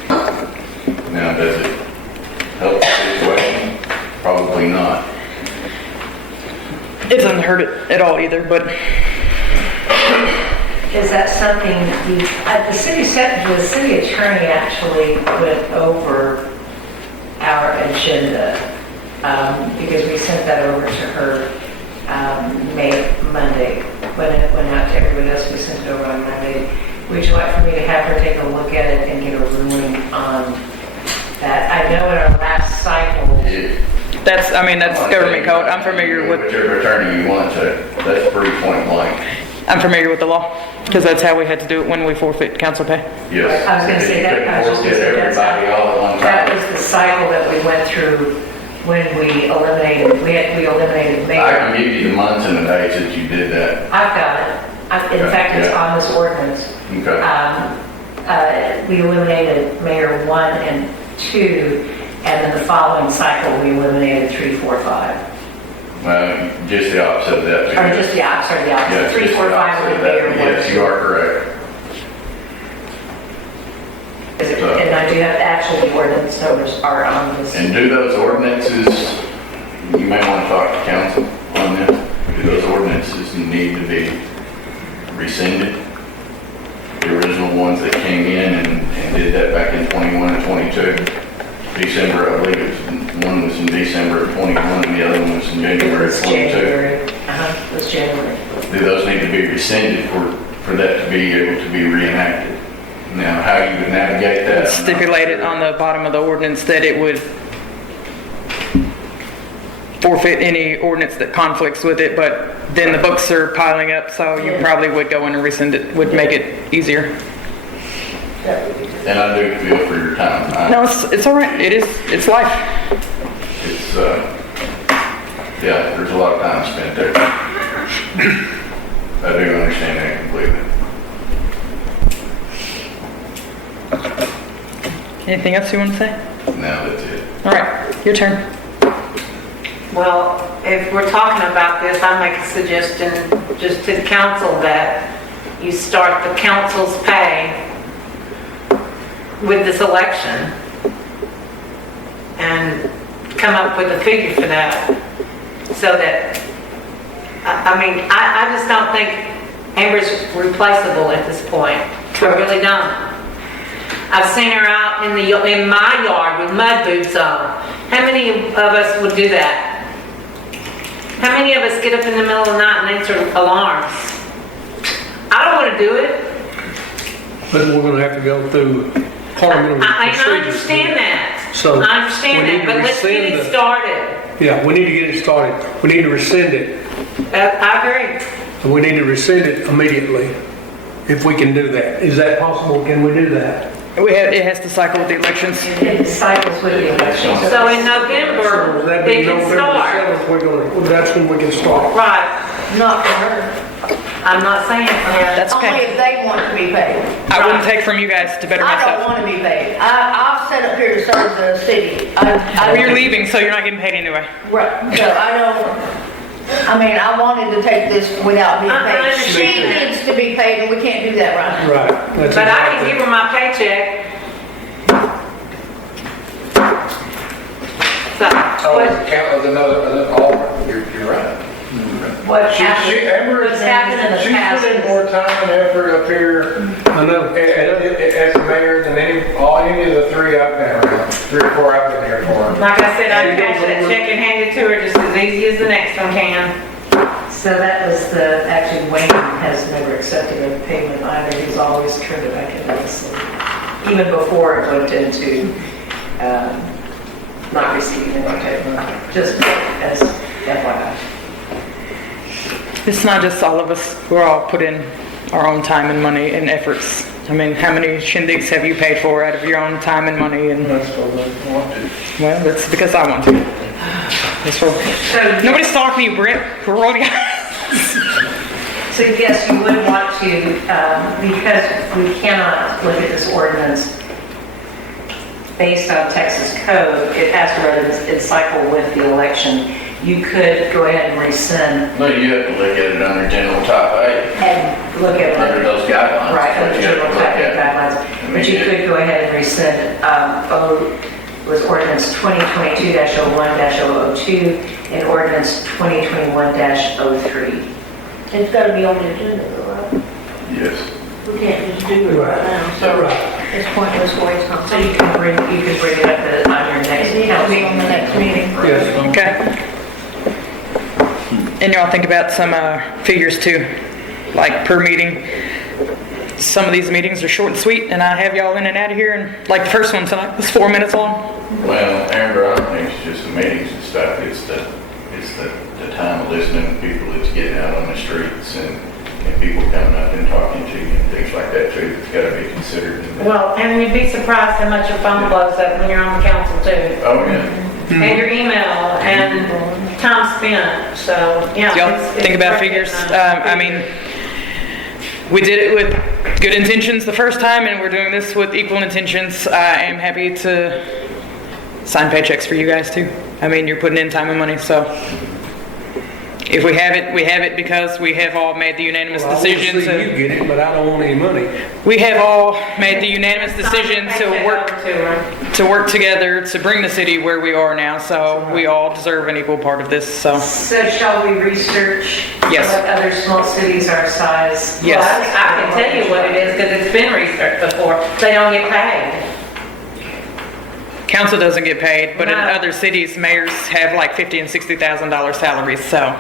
Now, does it help the situation? Probably not. It doesn't hurt it at all either, but Is that something the city attorney actually went over our agenda, because we sent that over to her, Monday, when it went out to everybody else, we sent it over on Monday. Would you like for me to have her take a look at it and get a ruling on that? I know in our last cycle, that's government code. I'm familiar with Whichever attorney you want to, that's pretty point blank. I'm familiar with the law, because that's how we had to do it when we forfeit council pay. Yes. I was going to say that. I was just gonna say that's Everybody all at one that time. was the cycle that we went through when we eliminated I mayor. can give you the months and the dates that you did that. I've got it. In fact, it's on this ordinance. Okay. We eliminated mayor 1 and 2, and then the following cycle, we eliminated 3, 4, 5. Well, just the opposite of that. Or just the opposite, Yes, 3, just 4, the 5 opposite would of be mayor that. 1. Yes, you are correct. And I do have the actual ordinance numbers are on this. And do those ordinances, you may want to talk to council on this, do those ordinances need to be rescinded? The original ones that came in and did that back in 21 and 22. December, I believe one was in December of 21 and the other one was in January of 22. It was January. Do those need to be rescinded for that to be able to be reenacted? Now, how you would navigate that? I'm not Stipulated sure. on the bottom of the ordinance that it would forfeit any ordinance that conflicts with it, but then the books are piling up, so you probably would go in and rescind it, would make it easier. And I do feel for your time. No, it's all right. It's life. It's, Yeah, there's a lot of time spent there. I do understand that completely. Anything else you want to say? Now that's it. All right, your turn. Well, if we're talking about this, I make a suggestion just to the council that you start the council's pay with this election and come up with a figure for that. So that, I mean, I just don't think Amber's replaceable at this point. I really don't. I've seen her out in my yard with mud boots on. How many of us would do that? How many of us get up in the middle of the night and answer alarms? I don't want to do it. But we're gonna have to go through parliamentary I procedures. understand that. So, I understand we need that, to but let's get rescind it the- started. Yeah, we need to get it started. We need to rescind it. I agree. And we need to rescind it immediately, if we can do that. Is that possible? Can we do that? It has to cycle with the elections. It cycles with the election. So in So November, that be it can November start. 7th, that's when we can start. Right. Not for her. I'm not saying for her. That's Only okay. if they want to be paid. I wouldn't take from you guys to better I don't myself. want to be paid. I've set up here to serve the city. Well, you're leaving, so you're not getting paid anyway. Right, so I wanted to take this without being I paid. understand She that. needs to be paid and we can't do that right now. Right. That's But I can exactly- give her my paycheck. So, Oh, count as another alderman, you're right. what Amber, what's happened in the she's past put in is, more time and effort up here I know. as the mayor than any of the three I've been around, 3 or 4 I've been here for. like I said, I'd cash that check and hand it to her just as easy as the next one can. So that was actually Wayne has never accepted a payment either. He's always turned it back into the city. Even before it went into not receiving any type of money, just as FYI. It's not just all of us. We're all put in our own time and money and efforts. I mean, how many shindigs have you paid for out of your own time and money? And That's what I want to. well, that's because I want to. That's what, nobody's stalking you, Britt. We're rolling out. So yes, you would want to, because we cannot look at this ordinance based on Texas code, it has to run in cycle with the election. You could go ahead and rescind No, you have to look at it under general type A, and look at under those guidelines. Right, What under you have to general look type at. guidelines. But you could go ahead and rescind, was ordinance 2020-01-002 and ordinance 2021-03. It's gotta be on the agenda though, right? Yes. We can't just do it right now, so it's pointless waste of So you time. could bring it up on your next It'll be on the council. next meeting. Yes. Okay. And y'all think about some figures too, like per meeting. Some of these meetings are short and sweet, and I have y'all in and out of here, and like the first one tonight was 4 minutes long. Well, Amber, I don't think it's just the meetings and stuff, it's the time of listening to people that's getting out on the streets and people coming up and talking to you and things like that too, it's gotta be considered. in that. Well, and you'd be surprised how much your phone blows up when you're on the council too. Oh, yeah. And your email and time spent, so, yeah. Y'all it's think about figures. I mean, we did it with good intentions the first time, and we're doing this with equal intentions. I am happy to sign paychecks for you guys too. I mean, you're putting in time and money, so if we have it, we have it because we have all made the unanimous Well, I decision want to see you get it, but I don't want any money. We have all made the unanimous decision to work together to bring the city where we are now. So we all deserve an equal part of this. So So shall we research Yes. what other small cities our size? Yes. Well, I can tell you what it is because it's been researched before. They don't get paid. council doesn't get paid, but in No. other cities, mayors have like $50,000 and $60,000 salaries. So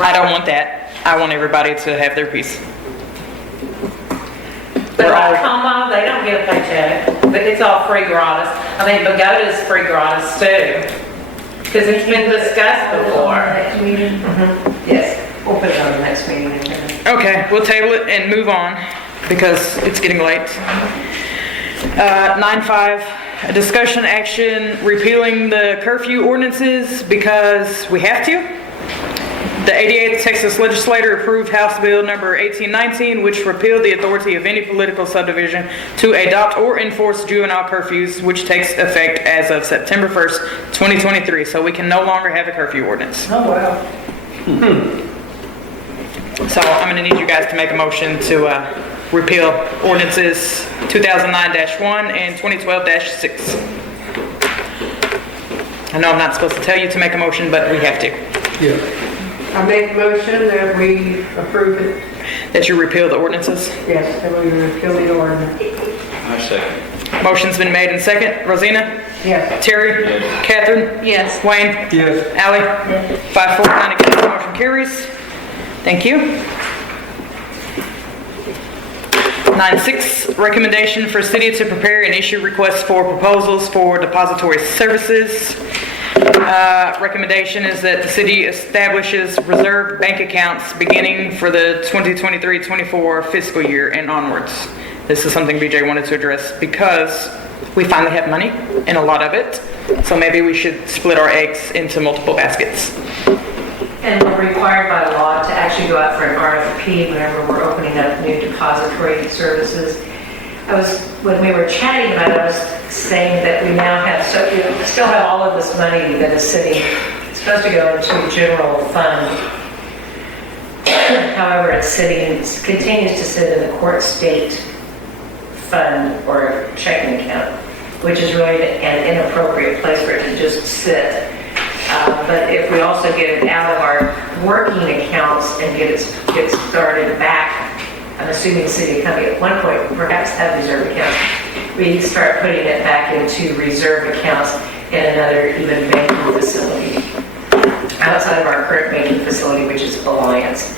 I don't want that. I want everybody to have their piece. But We're all- like Como, they don't get a paycheck, but it's all free gratis. I mean, Pagoda's free gratis too. Because it's been discussed before. Next meeting. Yes, we'll put it on the next meeting. Okay, we'll table it and move on because it's getting late. 9.5, A discussion action repealing the curfew ordinances because we have to. The 88th Texas Legislature approved House Bill number 1819, which repealed the authority of any political subdivision to adopt or enforce juvenile curfews, which takes effect as of September 1st, 2023. So we can no longer have a curfew ordinance. Oh, wow. So I'm going to need you guys to make a motion to repeal ordinances 2009-1 and 2012-6. I know I'm not supposed to tell you to make a motion, but we have to. Yeah. I make a motion that we approve it. That you repeal the ordinances. Yes, that we repeal the ordinance. I second. Motion's been made and second. Rosina? Yes. Terry? Yes. Catherine? Yes. Wayne? Yes. Ally? 5-4, 9 against, the motion carries. Thank you. 9-6, recommendation for city to prepare and issue requests for proposals for depository services. Recommendation is that the city establishes reserve bank accounts beginning for the 2023-24 fiscal year and onwards. This is something BJ wanted to address because we finally have money and a lot of it. So maybe we should split our eggs into multiple baskets. And we're required by law to actually go out for an RFP whenever we're opening up new depository services. When we were chatting about it, I was saying that we now have, still have all of this money that is sitting, it's supposed to go into a general fund. However, it continues to sit in the court state fund or checking account, which is really an inappropriate place for it to just sit. But if we also get it out of our working accounts and get started back, I'm assuming city company at one point perhaps have reserve accounts, we start putting it back into reserve accounts in another even banking facility outside of our current banking facility, which is Alliance.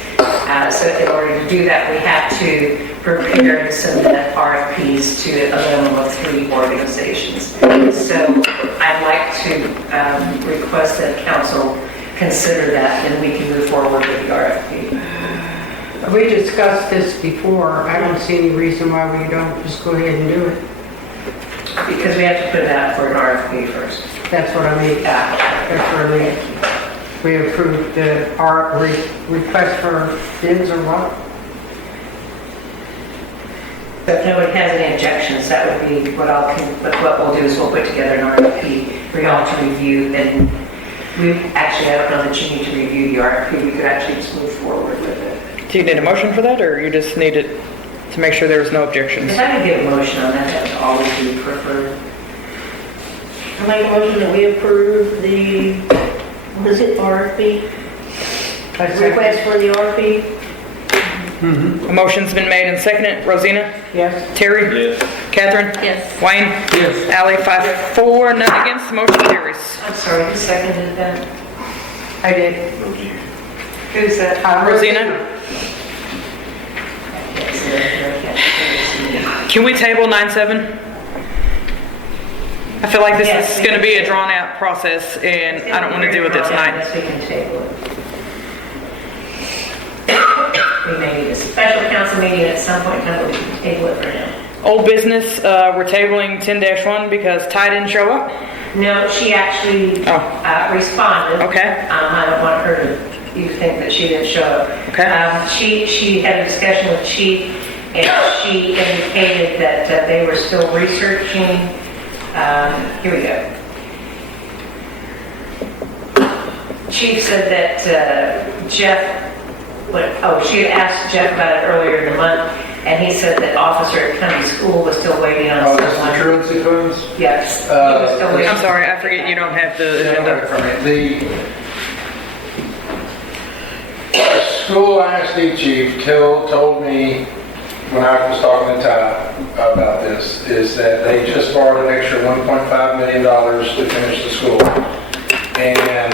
So in order to do that, we have to prepare and submit RFPs to a minimum of 3 organizations. So I'd like to request that council consider that, and we can move forward with the RFP. We discussed this before. I don't see any reason why we don't just go ahead and do it. Because we have to put it out for an RFP first. That's what I mean. That's what I mean. We approved the request for bids or what? So if nobody has any objections, that would be what we'll do is we'll put together an RFP for y'all to review. And I don't know that you need to review the RFP. We could actually just move forward with it. Do you need a motion for that, or you just need it to make sure there's no objections? If I could get a motion on that, that would always be preferred. I make a motion that we approve the, what is it, RFP? Request for the RFP? A motion's been made and seconded. Rosina? Yes. Terry? Yes. Catherine? Yes. Wayne? Yes. Ally, 5-4, none against, the motion carries. I'm sorry, who seconded that? I did. Who's that? Rosina? Can we table 9-7? I feel like this Yes, is we going to can be a table. drawn out process, and I don't want to deal with it tonight. Yes, we can table it. We may need a special council meeting at some point in time, but we can table it for now. Old business, we're tabling 10-1 because Ty didn't show up. No, she actually responded. Okay. I don't want her to, you think that she didn't show up. Okay. She had a discussion with Chief, and she indicated that they were still researching. Here we go. Chief said that Jeff, she had asked Jeff about it earlier in the month, and he said that officer at County School was still waiting on Oh, this is someone. the truancy funds? Yes, he was still waiting. I'm sorry, I forget you don't have the agenda. The school ISD chief told me when I was talking to Ty about this, is that they just borrowed an extra $1.5 million to finish the school. And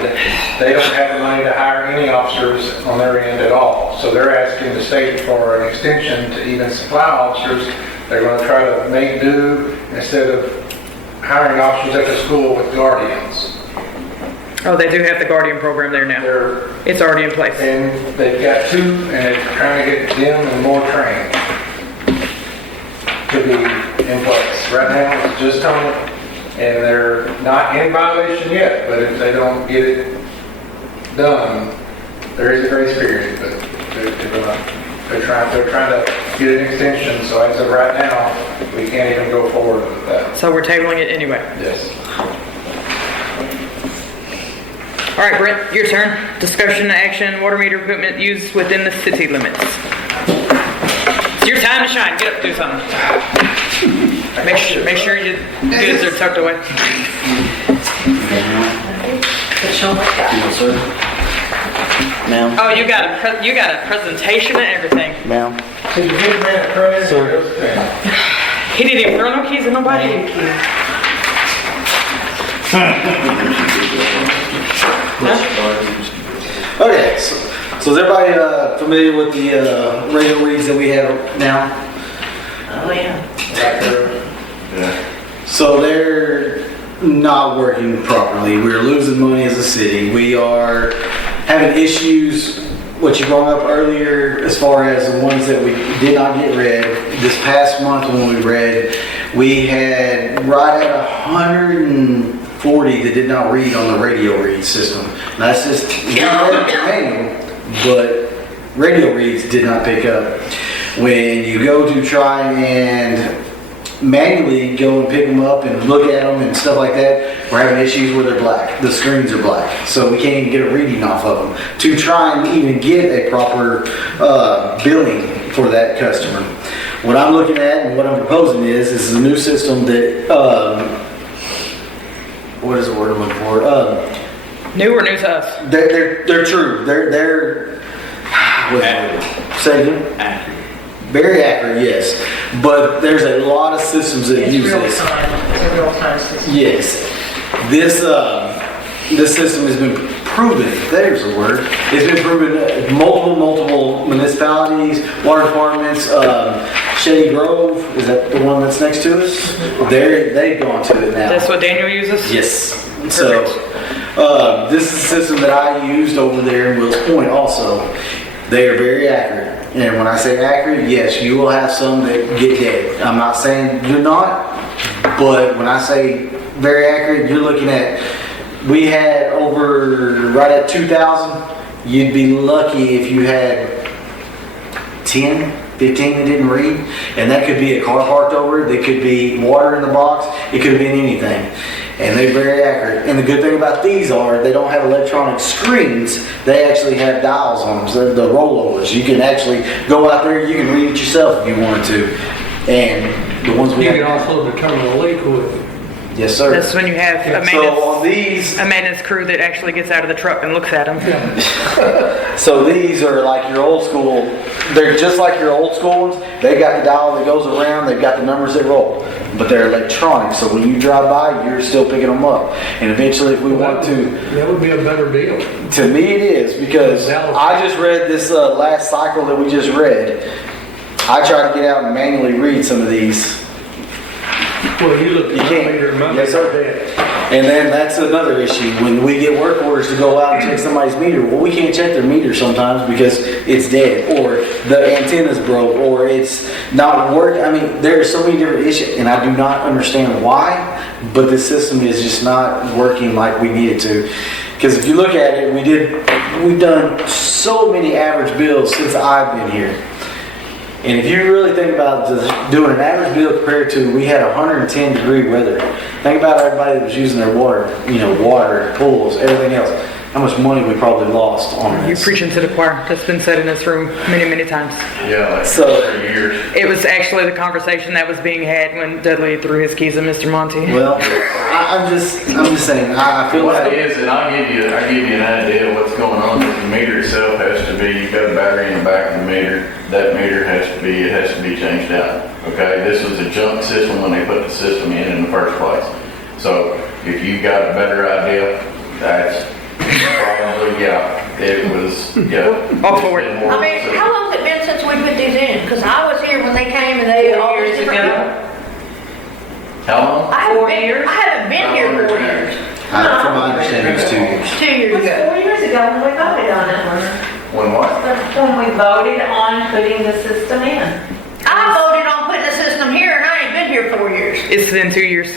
they don't have the money to hire any officers on their end at all. So they're asking the state for an extension to even supply officers. They're going to try to make do instead of hiring officers at the school with guardians. Oh, they do have the Guardian program there now. It's already in place. And they've got 2, and they're trying to get them and more trained to be in place. Right now, it's just Tony, and they're not in violation yet, but if they don't get it done, there is a grace period, but they're trying to get an extension, so as of right now, we can't even go forward with that. So we're tabling it anyway. Yes. All right, Brent, your turn. Discussion, action, water meter equipment used within the city limits. It's your time to shine. Get up, do something. Make sure your goods are tucked away. No, sir. Ma'am. Oh, you got a presentation and everything. Ma'am. He's a good man at throwing Sir. He didn't even throw no keys at nobody. Okay, so is everybody familiar with the radio reads that we have now? Oh, yeah. So they're not working properly. We're losing money as a city. We are having issues, what you brought up earlier, as far as the ones that we did not get read. This past month when we read, we had right at 140 that did not read on the radio read system. And that's just manual, but radio reads did not pick up. When you go to try and manually go and pick them up and look at them and stuff like that, we're having issues where they're black. The screens are black, so we can't even get a reading off of them to try and even get a proper billing for that customer. What I'm looking at and what I'm proposing is a new system that what is the word I'm looking for? New or new to us? They're true. They're what's the word? Say again? Accurate. Very accurate, yes. But there's a lot of systems that It's use real this. time. It's a real time system. Yes. This system has been proven, there's a word, it's been proven at multiple municipalities, water departments, Shady Grove, is that the one that's next to us? They've gone to it now. That's what Daniel uses? Yes. So, this is a system that I used over there in Wills Point also. They are very accurate. And when I say accurate, yes, you will have some that get dead. I'm not saying you're not, but when I say very accurate, you're looking at, we had over right at 2,000. You'd be lucky if you had 10, 15 that didn't read. And that could be a car parked over it. It could be water in the box. It could have been anything. And they're very accurate. And the good thing about these are they don't have electronic screens. They actually have dials on them. So the rollovers. You can actually go out there. You can read it yourself if you wanted to. And the ones we You have. can also determine a leak with it. Yes, sir. That's when you have a So on these, maintenance crew that actually gets out of the truck and looks at them. so these are like your old school. They're just like your old school ones. They got the dial that goes around. They've got the numbers that roll, but they're electronic. So when you drive by, you're still picking them up. And eventually, if we want to, That would be a better deal. to me it is because I just read this last cycle that we just read. I try to get out and manually read some of these. Well, you look at You my can't. meter, my Yes, sir. meter's dead. And then that's another issue. When we get work orders to go out and check somebody's meter, well, we can't check their meter sometimes because it's dead, or the antenna's broke, or it's not working. I mean, there are so many different issues, and I do not understand why, but the system is just not working like we need it to. Because if you look at it, we've done so many average bills since I've been here. And if you really think about doing an average bill compared to, we had 110 degree weather. Think about everybody that was using their water, water, pools, everything else. How much money we probably lost on You're this. preaching to the choir. That's been said in this room many, many times. Yeah, like So- 30 years. It was actually the conversation that was being had when Dudley threw his keys at Mr. Monty. Well, I'm just saying, I feel What like, it is, and I'll give you an idea of what's going on. The meter itself has to be, you've got a battery in the back of the meter. That meter has to be changed out. Okay, this was a junk system when they put the system in the first place. So if you've got a better idea, that's probably, it was, All for it. I mean, how long's it been since we put these in? Because I was here when they came and they all Years different ago. people. How long? I haven't 4 been- years? I haven't been here 4 years. from my understanding, it's 2 years. 2 years ago. 4 years ago when we voted on it. When what? When we voted on putting the system in. I voted on putting the system here and I ain't been here 4 years. It's been 2 years.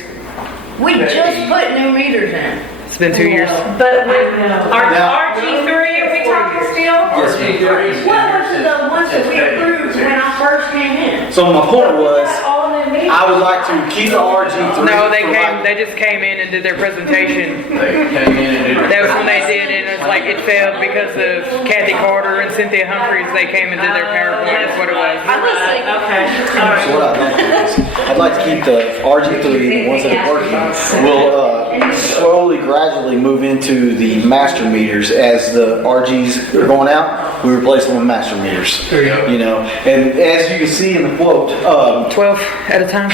We just put new meters in. It's been 2 years. But with our Now- RG3, are we talking still? Yes, ma'am. What was the ones that we approved when I first came in? So my point was, All new meters. I would like to keep the RG3. No, they just came in and did their presentation. They came in and did. That was when they did, and it's like, it failed because of Kathy Carter and Cynthia Humphreys. They came and did their PowerPoint, that's what it was. I was like, Okay, all So right. what I'd like to do is, I'd like to keep the RG3, the ones that are working, we'll slowly, gradually move into the master meters. As the RGs are going out, we replace them with master meters. There you go. You know, and as you can see in the quote, 12 at a time?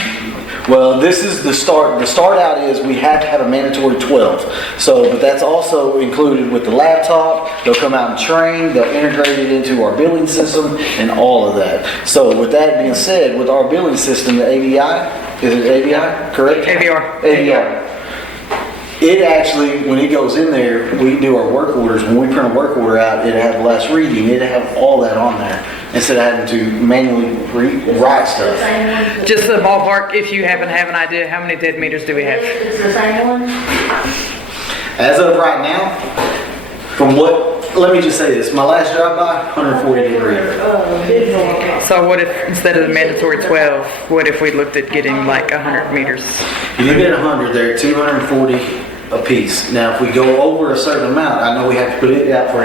well, this is the start. The start out is we have to have a mandatory 12. So, but that's also included with the laptop. They'll come out and train. They'll integrate it into our billing system and all of that. So with that being said, with our billing system, the AVI, is it AVI, correct? AVR. AVR. It actually, when it goes in there, we do our work orders. When we print a work order out, it'll have the last reading. It'll have all that on there instead of having to manually write stuff. Just the ballpark, if you happen to have an idea, how many dead meters do we have? it's the same one? As of right now, from what, let me just say this, my last drive-by, 140 degree. So what if, instead of the mandatory 12, what if we looked at getting like 100 meters? You do get 100 there, 240 a piece. Now, if we go over a certain amount, I know we have to put it out for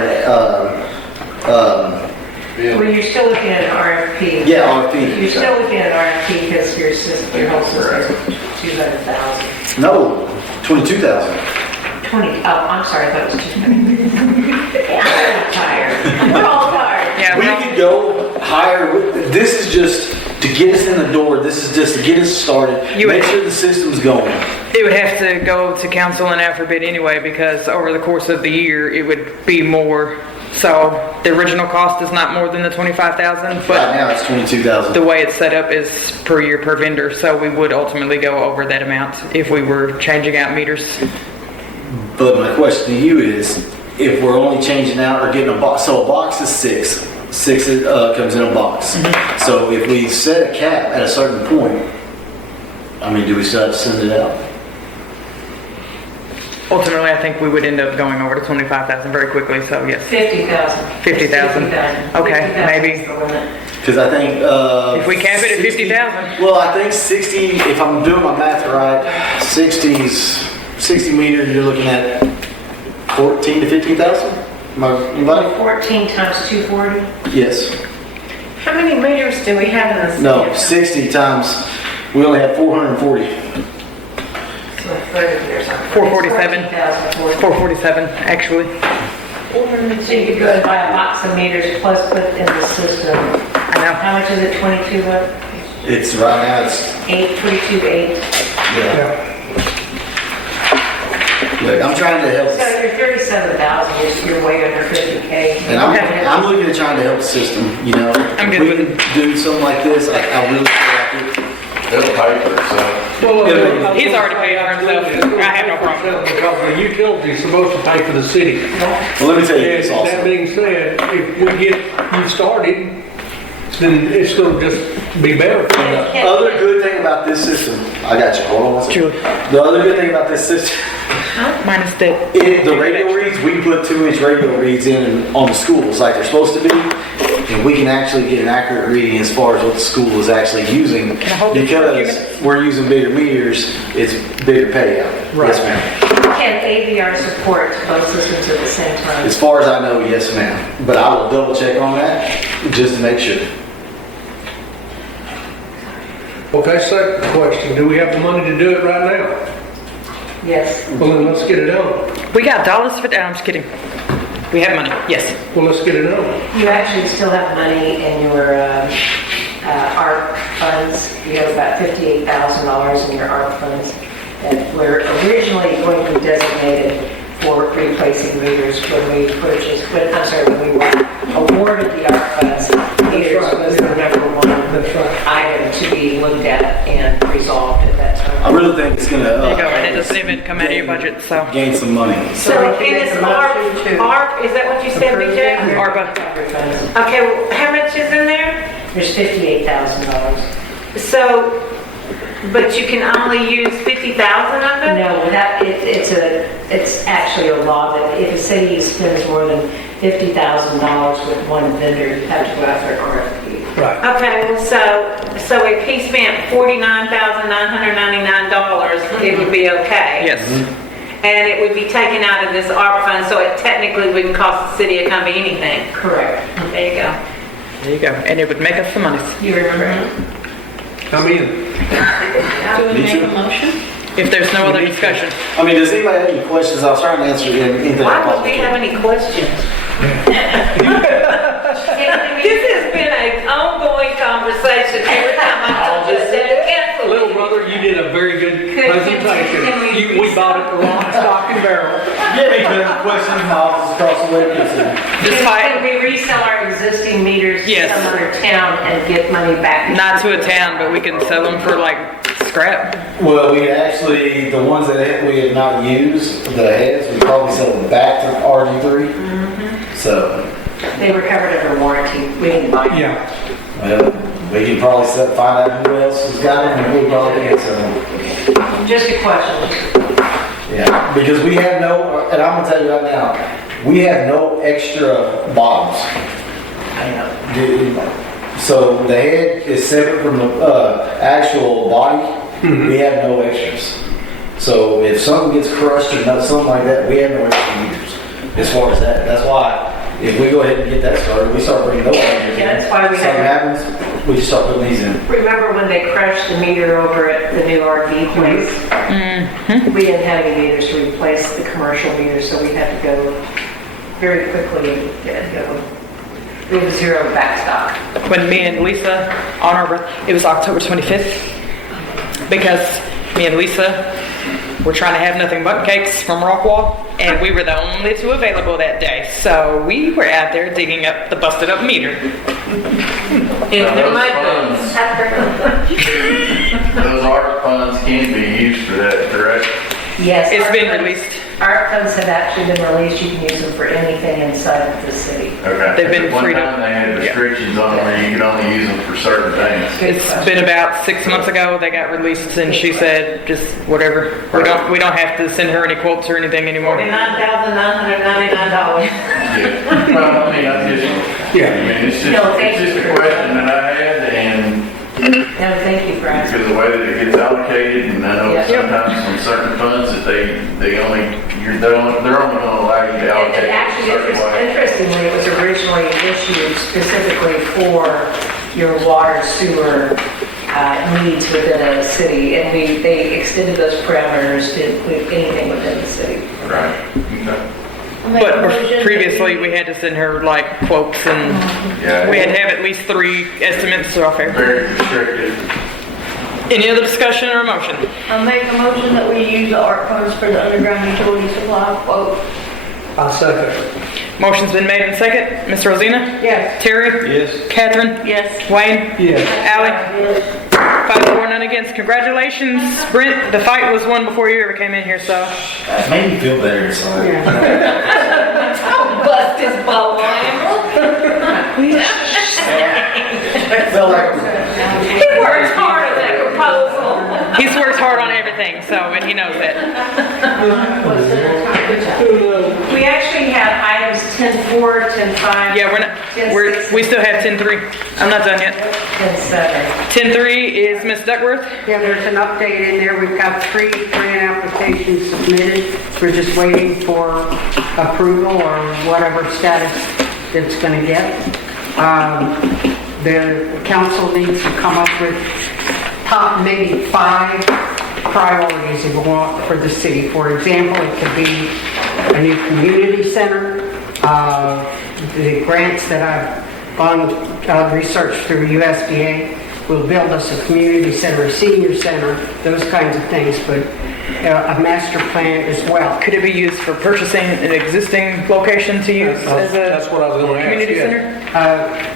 Well, you're still looking at an RFP. yeah, RFP. You're still looking at an RFP because your system, your whole system is 200,000. No, 22,000. 20, oh, I'm sorry, I thought it was 200. I'm tired. We're all tired. Yeah, We well, could go higher. This is just to get us in the door. This is just to get us started. You Make would- sure the system's going. it would have to go to council and out for bid anyway, because over the course of the year, it would be more. So the original cost is not more than the 25,000, Right but now, it's 22,000. the way it's set up is per year per vendor, so we would ultimately go over that amount if we were changing out meters. But my question to you is, if we're only changing out or getting a box, so a box is six. Six comes in a box. So if we set a cap at a certain point, I mean, do we still have to send it out? Ultimately, I think we would end up going over to 25,000 very quickly, so yes. 50,000. 50,000. Okay, 50,000 maybe. is the limit. Because I think... If we cap it at 60 50,000. Well, I think 60, if I'm doing my math right, 60 meters, you're looking at 14 to 15,000? Anybody? 14 times 240. Yes. How many meters do we have in the city? No, 60 times, we only have 440. 447. 447, actually. So you could go and buy a box of meters plus put in the system. I know. How much is it, 22 what? It's right now, it's, 22.8. yeah. Look, I'm trying to help, So you're 37,000, you're way under 50K. and I'm looking at trying to help the system, you know? I'm If good we with can do something like this, I really feel like it. It'll pay for itself. Well, He's already paid for himself. I have no problem. Because the utility's supposed to pay for the city. Well, let me tell you And this that also. being said, if we get you started, then it's gonna just be better for you. The other good thing about this system, I got you, hold on one second. Sure. The other good thing about this system, Minus the, the radio reads, we put 2-inch radio reads in on the schools like they're supposed to be. And we can actually get an accurate reading as far as what the school is actually using. I hold it for a few Because we're using bigger meters, it's bigger payout. Yes, ma'am. Can AVR support both systems at the same time? As far as I know, yes, ma'am. But I will double check on that just to make sure. Okay, second question, do we have the money to do it right now? Yes. Well, then let's get it on. we got dollars for that, I'm just kidding. We have money, yes. Well, let's get it on. You actually still have money in your ARP funds. You have about $58,000 in your ARP funds that were originally going to be designated for replacing meters when we purchased, when we were awarded the ARP funds. Meters was the number one item to be looked at and resolved at that time. I really think it's gonna There you go, and it doesn't even come out of your budget, so. gain some money. So in this ARP, is that what you said, BJ? ARPA. Okay, well, how much is in there? There's $58,000. So, but you can only use 50,000 of it? it's actually a law that if a city spends more than $50,000 with one vendor, you have to go out for RFP. Right. Okay, well, so if he spent $49,999, it would be okay? Yes. And it would be taken out of this ARP fund, so it technically wouldn't cost the city of Cumbia anything? Correct. There you go. There you go. And it would make us some money. You remember? Come in. Do we make a motion? If there's no other discussion. I mean, does anybody have any questions? I was trying to answer anything. Why would we have any questions? This has been an ongoing conversation every time I told you that. Little brother, you did a very good Can presentation. we We bought it the wrong stock and barrel. Yeah, because questions and answers across the way. Just Can fight, we resell our existing meters to Yes. some other town and get money back? not to a town, but we can sell them for like scrap. Well, we actually, the ones that we have not used, the heads, we probably sell them back to RG3. So, They were covered under warranty. We didn't buy them. Yeah. well, we can probably find out who else has got them, and we'll probably get some. Just a question. Yeah, because we have no, and I'm gonna tell you right now, we have no extra bottoms. So the head is separate from the actual body. We have no extras. So if something gets crushed or something like that, we have no extra meters as far as that. That's why if we go ahead and get that started, we start bringing those meters in. Yeah, that's why we Something had- happens, we just start putting these in. Remember when they crushed the meter over at the new RV place? We didn't have any meters to replace the commercial meters, so we had to go very quickly and go. It was zero back stock. When me and Lisa on our, it was October 25th, because me and Lisa were trying to have nothing but cakes from Rockwall, and we were the only two available that day. So we were out there digging up the busted up meter. In the Those mud funds- Those ARP funds can be used for that, correct? Yes. It's our been funds- released. Our funds have actually been released. You can use them for anything inside of the city. Okay. They've been One freed up. time they had restrictions on where you could only use them for certain things. It's been about 6 months ago they got released, and she said just whatever. We don't have to send her any quotes or anything anymore. $49,999. Yeah. Well, I mean, I just, I mean, it's No, thank just you a for question that I had, and No, thank you for asking. because the way that it gets allocated, and I know Yeah. sometimes on certain funds that they're only gonna allow you to allocate And it a actually, certain way. interestingly, it was originally issued specifically for your water sewer needs within a city, and they extended those parameters to include anything within the city. Right, okay. But previously we had to send her like quotes, and Yeah. we had to have at least 3 estimates off there. Very restricted. Any other discussion or motion? I'll make a motion that we use the ARP funds for the underground utility supply quote. I'll second. Motion's been made and second. Ms. Rosina? Yes. Terry? Yes. Catherine? Yes. Wayne? Yes. Ally? Yes. 5-4, none against. Congratulations, Brent. The fight was won before you ever came in here, so. It made me feel better, so. Bust his ball line. Felt like He works hard on that proposal. He's worked hard on everything, so, and he knows that. We actually have items 10-4, 10-5. Yeah, we still have 10-3. I'm not done yet. 10-7. 10-3 is Ms. Duckworth. Yeah, there's an update in there. We've got 3 grant applications submitted. We're just waiting for approval or whatever status it's going to get. The council needs to come up with top maybe 5 priorities of what for the city. For example, it could be a new community center. The grants that I've researched through USDA will build us a community center, a senior center, those kinds of things, but a master plan as well. Could it be used for purchasing an existing location to use as That's a what I was going to ask. community yeah. center?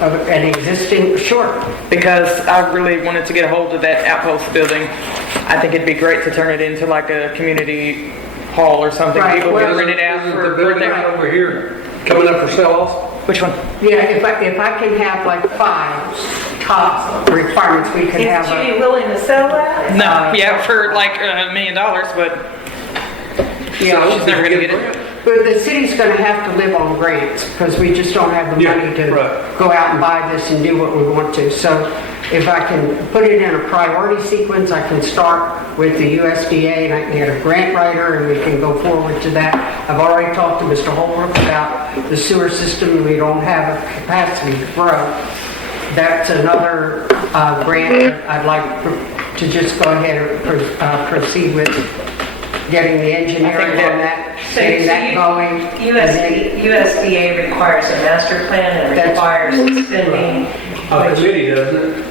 Of an existing, sure. Because I really wanted to get a hold of that outpost building. I think it'd be great to turn it into like a community hall or something. Right, People well, can rent it out Isn't for the building birthday. over here coming up for sale also? Which one? Yeah, if I can have like 5 top requirements, we can Is have Judy willing to sell that? No, yeah, for like $1 million, but Yeah. she's never gonna get it. But the city's gonna have to live on grants, because we just don't have the Yeah, money to right. go out and buy this and do what we want to. So if I can put it in a priority sequence, I can start with the USDA and I can get a grant writer and we can go forward to that. I've already talked to Mr. Holbrook about the sewer system, and we don't have a capacity to grow. That's another grant that I'd like to just go ahead and proceed with, getting the engineering on that, getting that going. and then- USDA requires a master plan and That's- requires spending, A committee, doesn't it?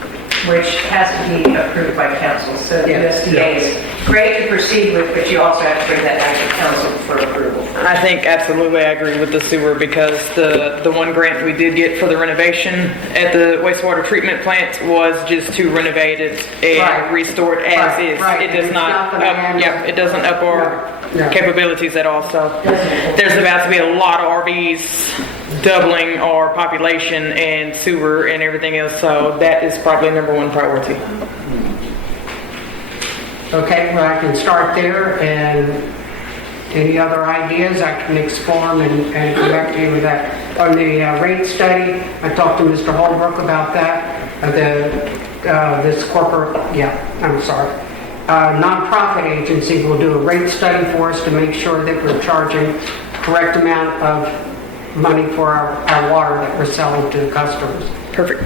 which has to be approved by council. So Yeah. USDA is great to proceed with, but you also have to bring that back to council for approval. I think absolutely I agree with the sewer, because the one grant we did get for the renovation at the wastewater treatment plant was just to renovate it Right. and restore it as Right, is. right. It does It's not, not gonna handle- yeah, it doesn't up our Yeah. capabilities at all, so. There's about to be a lot of RVs doubling our population and sewer and everything else, so that is probably number one priority. Okay, well, I can start there, and any other ideas, I can explore them and come back to you with that. On the rate study, I talked to Mr. Holbrook about that, this corporate, nonprofit agency will do a rate study for us to make sure that we're charging correct amount of money for our water that we're selling to the customers. Perfect.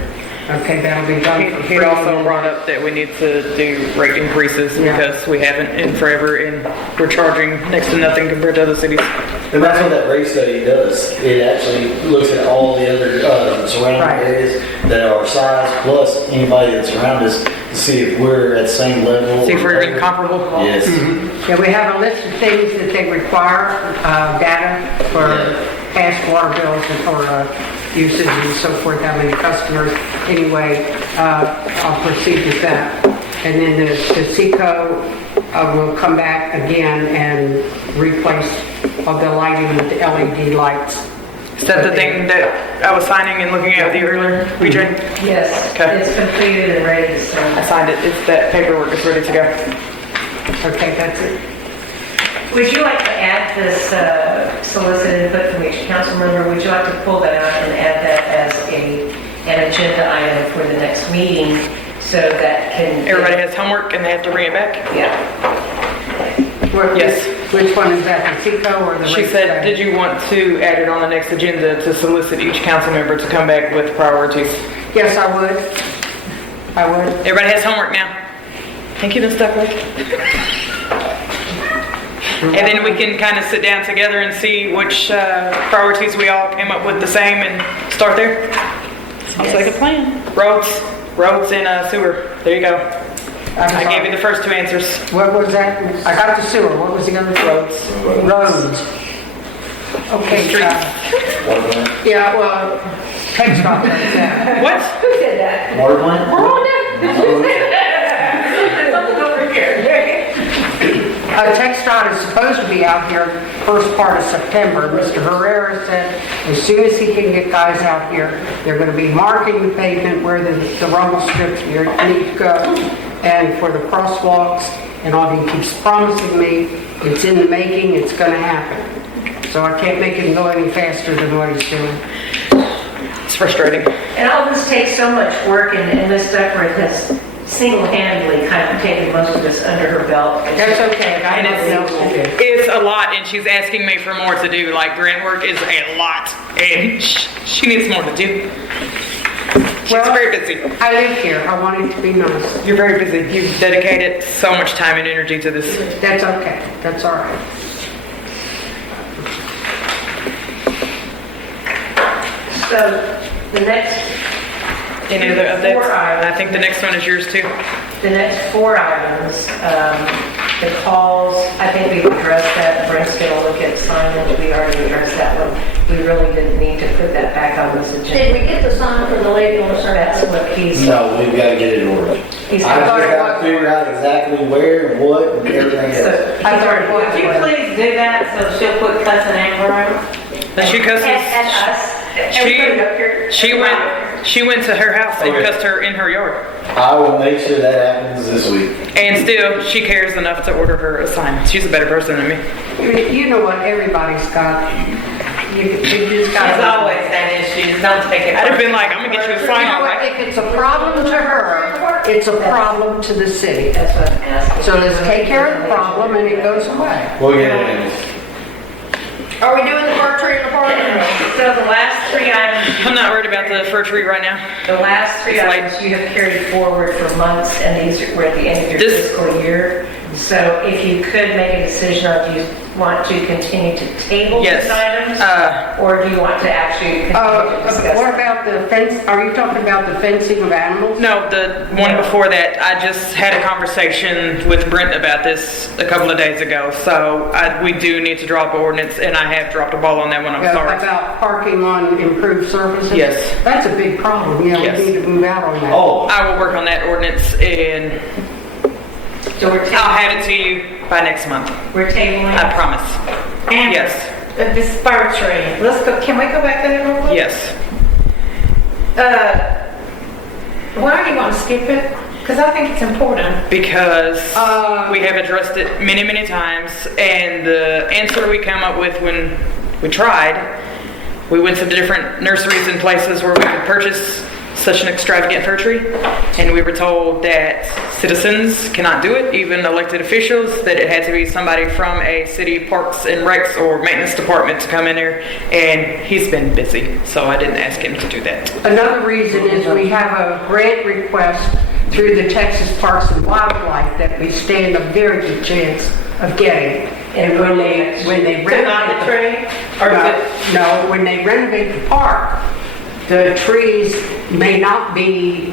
Okay, that'll be done for free. He also brought up that we need to do rate increases Yeah. because we haven't in forever, and we're charging next to nothing compared to other cities. And that's what that rate study does. It actually looks at all the other surrounding Right. areas that are our size, plus anybody that's around us, to see if we're at the same level. See if we're or even comparable. Yes. Yeah, we have a list of things that they require, data for past water bills or usage and so forth, how many customers. Anyway, I'll proceed with that. And then the SECO will come back again and replace all the lighting with the LED lights. Is that the thing that I was signing and looking at with you earlier, BJ? Yes, Okay. it's completed and ready to send. I signed it. It's that paperwork is ready to go. Okay, that's it. Would you like to add this solicited input from each council member? Would you like to pull that out and add that as an agenda item for the next meeting so that can... Everybody has homework and they have to bring it back? Yeah. Yes. Which one is that, the SECO or the She rate said, study? did you want to add it on the next agenda to solicit each council member to come back with priorities? Yes, I would. I would. Everybody has homework now. Thank you, Ms. Stuckley. And then we can kind of sit down together and see which priorities we all came up with the same and start there. Sounds like a plan. Roads and sewer. There you go. I gave you the first two answers. What was that? I got the sewer. What was the other? Roads. Roads. Okay. Streets. Yeah, well, text off that. What? Who said that? Water plant? Something over here. TxDOT is supposed to be out here first part of September. Mr. Herrera said as soon as he can get guys out here, they're going to be marking the pavement where the rumble strips need to go, and for the crosswalks, and all. He keeps promising me it's in the making, it's going to happen. So I can't make him go any faster than what he's doing. It's frustrating. And all this takes so much work, and Ms. Duckworth has single-handedly kind of taken most of this under her belt. That's okay. I And have nothing else to do. it's a lot, and she's asking me for more to do. Like, grant work is a lot, and she needs more to do. She's Well, very busy. I live here. I want it to be nice. You're very busy. You've dedicated so much time and energy to this. That's okay. That's all right. So the next Any other updates? 4 items. I think the next one is yours too. The next 4 items, the calls, I think we've addressed that. Brent's going to look at signage. We already addressed that one. We really didn't need to put that back on this Did agenda. we get the sign for the lady on the That's surface? what he's, No, we've got to get it in order. he's I just got got to figure out exactly where and what and everything So, else. I thought it was. would you please do that so she'll put cuss and anger on? And she cusses. At us. And She- put it up here. she went- She went to her house and Okay. cussed her in her yard. I will make sure that happens this week. And still, she cares enough to order her a sign. She's a better person than me. You know what, everybody's got, you just There's got. always that issue, don't take it. I'd have been like, I'm gonna get you a You sign, know all what, right? if it's a problem to her, it's a problem to the city. That's what I'm asking. So let's take care of the problem and it goes away. We'll get it handled. Are we doing the fir tree in the park? So the last three items, I'm not worried about the fir tree right now. the last three It's like- items you have carried forward for months, and these were at the end of your This- fiscal year. So if you could make a decision on, do you want to continue to table Yes. these items? Or do you want to actually continue to discuss? What them? about the fence, are you talking about the fencing of animals? No, the one before that, I just had a conversation with Brent about this a couple of days ago. So we do need to drop an ordinance, and I have dropped a ball on that one, I'm sorry. About parking on improved surfaces? Yes. That's a big problem, yeah, Yes. we need to move out on that. Oh, I will work on that ordinance, and So we're I'll have it to you by next month. We're tabling. I promise. And Yes, this fire tree, let's go, can we go back there real quick? yes. Why do you want to skip it? Because I think it's important. Because we have addressed it many, many times, and the answer we come up with when we tried, we went to the different nurseries and places where we could purchase such an extravagant fir tree, and we were told that citizens cannot do it, even elected officials, that it had to be somebody from a city parks and recs or maintenance department to come in there, and he's been busy, so I didn't ask him to do that. Another reason is we have a grant request through the Texas Parks and Wildlife that we stand a very good chance of getting. And when they So not the renovate tree? Or no, when they renovate the park, the trees may not be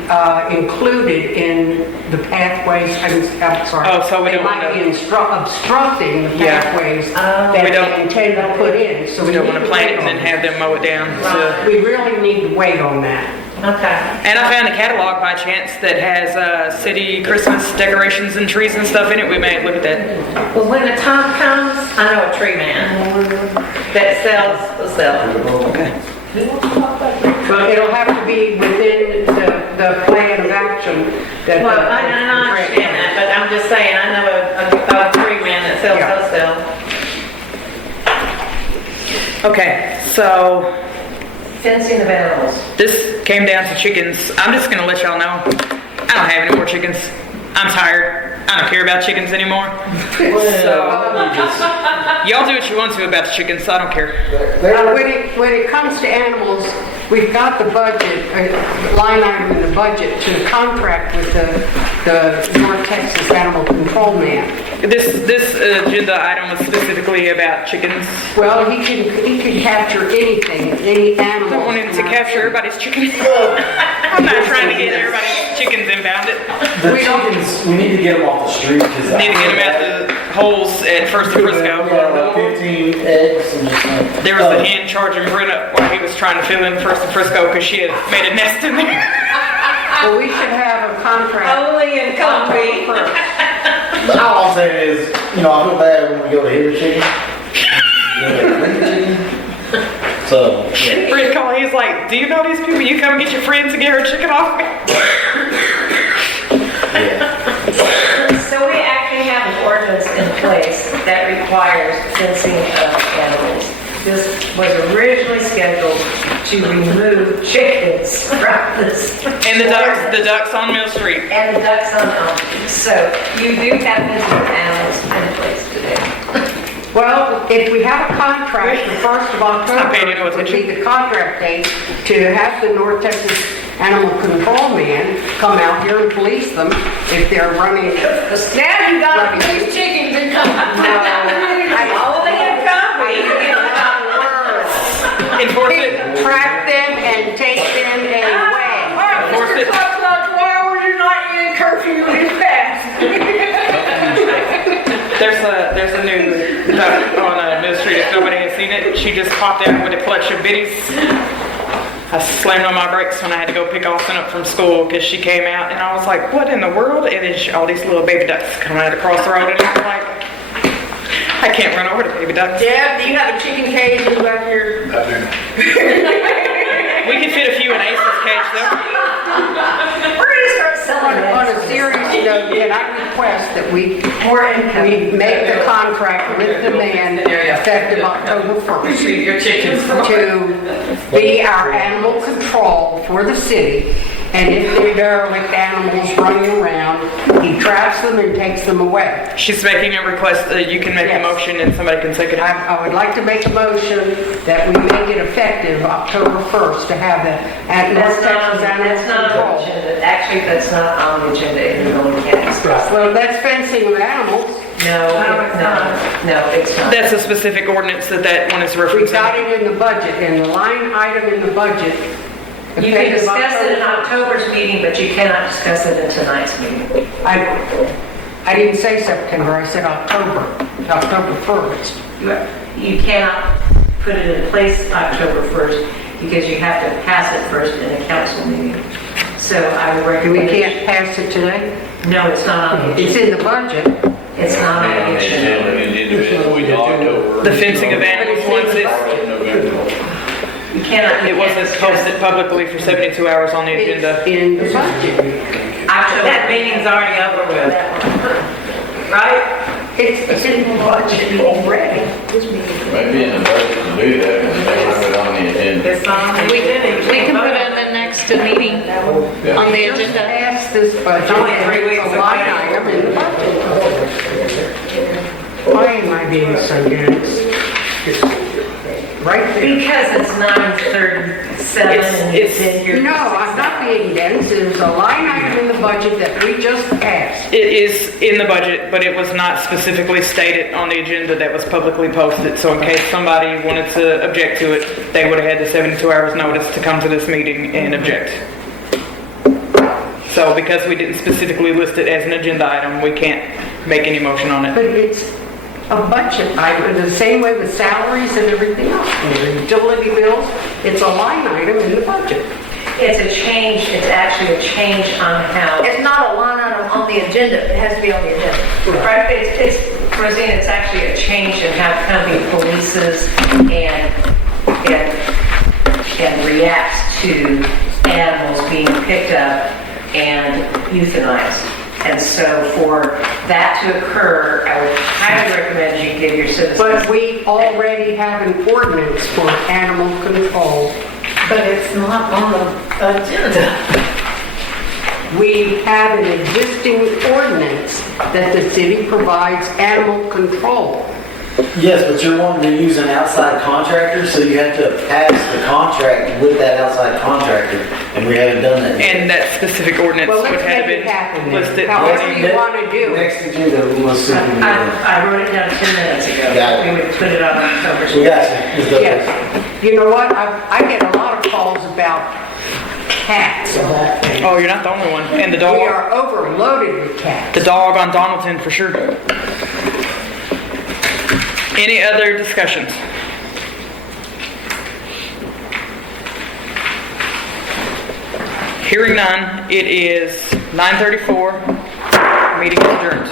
included in the pathways, I'm sorry. Oh, so we They don't might wanna- be obstructing the Yeah. pathways that We don't- they intend to put in, so We don't need want to plant wait it and then on have them mow it down. that. We really need to wait on that. Okay. And I found a catalog by chance that has city Christmas decorations and trees and stuff in it. We may look at that. Well, when the time comes, I know a tree man that sells the cell. Okay. Well, it'll have to be within the plan of action that. Well, I understand that, but I'm just saying, I know a tree man that sells Yeah. those cell. Okay, so Fencing of animals. this came down to chickens. I'm just gonna let y'all know, I don't have any more chickens. I'm tired. I don't care about chickens anymore. So, y'all do what you want to about the chickens, so I don't care. When it comes to animals, we've got the budget, line item in the budget to contract with the North Texas Animal Control Man. This agenda item was specifically about chickens. Well, he can capture anything, any I animal. don't want him to capture everybody's chickens. I'm not trying to get everybody's chickens impounded. the chickens, we need to get them off the street because. Need to get them out the holes at First and Frisco. Yeah, like 15 eggs and just like. There was a hen charging Brent up while he was trying to fill in First and Frisco because she had made a nest in there. Well, we should have a contract. Only in Columbia. All I'm saying is, I feel bad when we go to hit a chicken. So, yeah. Brent called, he's like, do you know these people? You come get your friends to get her chicken off me. So we actually have an ordinance in place that requires fencing of animals. This was originally scheduled to remove chickens from this. And the ducks on Mill Street. And the ducks on Elm Street. So you do have fencing of animals in place today. Well, if we have a contract, the 1st of Not paying any October would attention. be the contract date to have the North Texas Animal Control Man come out here and police them if they're running. Now you got to police chickens and come. Only in Columbia. Enforce it. Track them and take them away. Enforce it. Why were you not in curfew this fast? There's a new duck on Mill Street. If nobody has seen it, she just popped out with a clutch of biddies. I slammed on my brakes when I had to go pick Austin up from school because she came out and I was like, what in the world? And then all these little baby ducks coming out across the road and I'm like, I can't run over the baby ducks. Deb, do you have a chicken cage in the back here? I do. We could fit a few in Ace's cage though. We're gonna start selling On it. a serious note, can I request that we make the contract with the man effective October 1st Your chickens. to be our animal control for the city? And if there are derelict animals running around, he traps them and takes them away. She's making a request that you can make a Yes. motion and somebody can second it. I would like to make a motion that we make it effective October 1st to have the North Texas That's Animal not on the Control. agenda. Actually, that's not on the agenda, even though we can't discuss. Well, that's fencing of animals. No, it's not. That's a specific ordinance that one is We've got referencing. it in the budget, and the line item in the budget. You can effective discuss it in October 1st. October's meeting, but you cannot discuss it in tonight's meeting. I didn't say September, I said October 1st. You cannot put it in place October 1st because you have to pass it first in a council meeting. So I would recommend. We can't pass it today? No, it's not on the It's agenda. in the budget. It's not on the agenda. The fencing of animals once it's, You cannot. it wasn't posted publicly for 72 hours on the agenda. It's in the budget. That meeting's already over with. Right? It's in the budget already. Maybe in the budget to do that, and they have it on the agenda. It's not on the agenda. We can put it in the next meeting on the Just agenda. pass this budget. only 3 weeks It's a line item in the budget. Why am I being so dense? Right there. Because it's 9:37 and it's in your. No, I'm not being dense. There's a line item in the budget that we just passed. It is in the budget, but it was not specifically stated on the agenda that was publicly posted. So in case somebody wanted to object to it, they would have had the 72 hours notice to come to this meeting and object. So because we didn't specifically list it as an agenda item, we can't make any motion on it. But it's a budget item, the same way with salaries and everything else. The utility bills, it's a line item in the budget. It's a change, it's actually a change on how. It's not a line item on the agenda, it has to be on the agenda. Right, Roseanne, it's actually a change in how the company polices and reacts to animals being picked up and euthanized. And so for that to occur, I would highly recommend you give your citizens. But we already have an ordinance for animal control. But it's not on the agenda. We have an existing ordinance that the city provides animal control. Yes, but you're wanting to use an outside contractor, so you have to pass the contract with that outside contractor, and we haven't done that yet. And that specific ordinance Well, would let's have make it been happen listed. then. However you want to do it. Next agenda, we'll see. I wrote it down 10 minutes ago. Got it. We would put it on October's. We got you. It's done. Yes. You know what? I get a lot of calls about cats of all things. Oh, you're not the only one. And the We dog, are overloaded with cats. the dog on Donaldson for sure. Any other discussions? Hearing none, it is 9:34. Meeting is adjourned.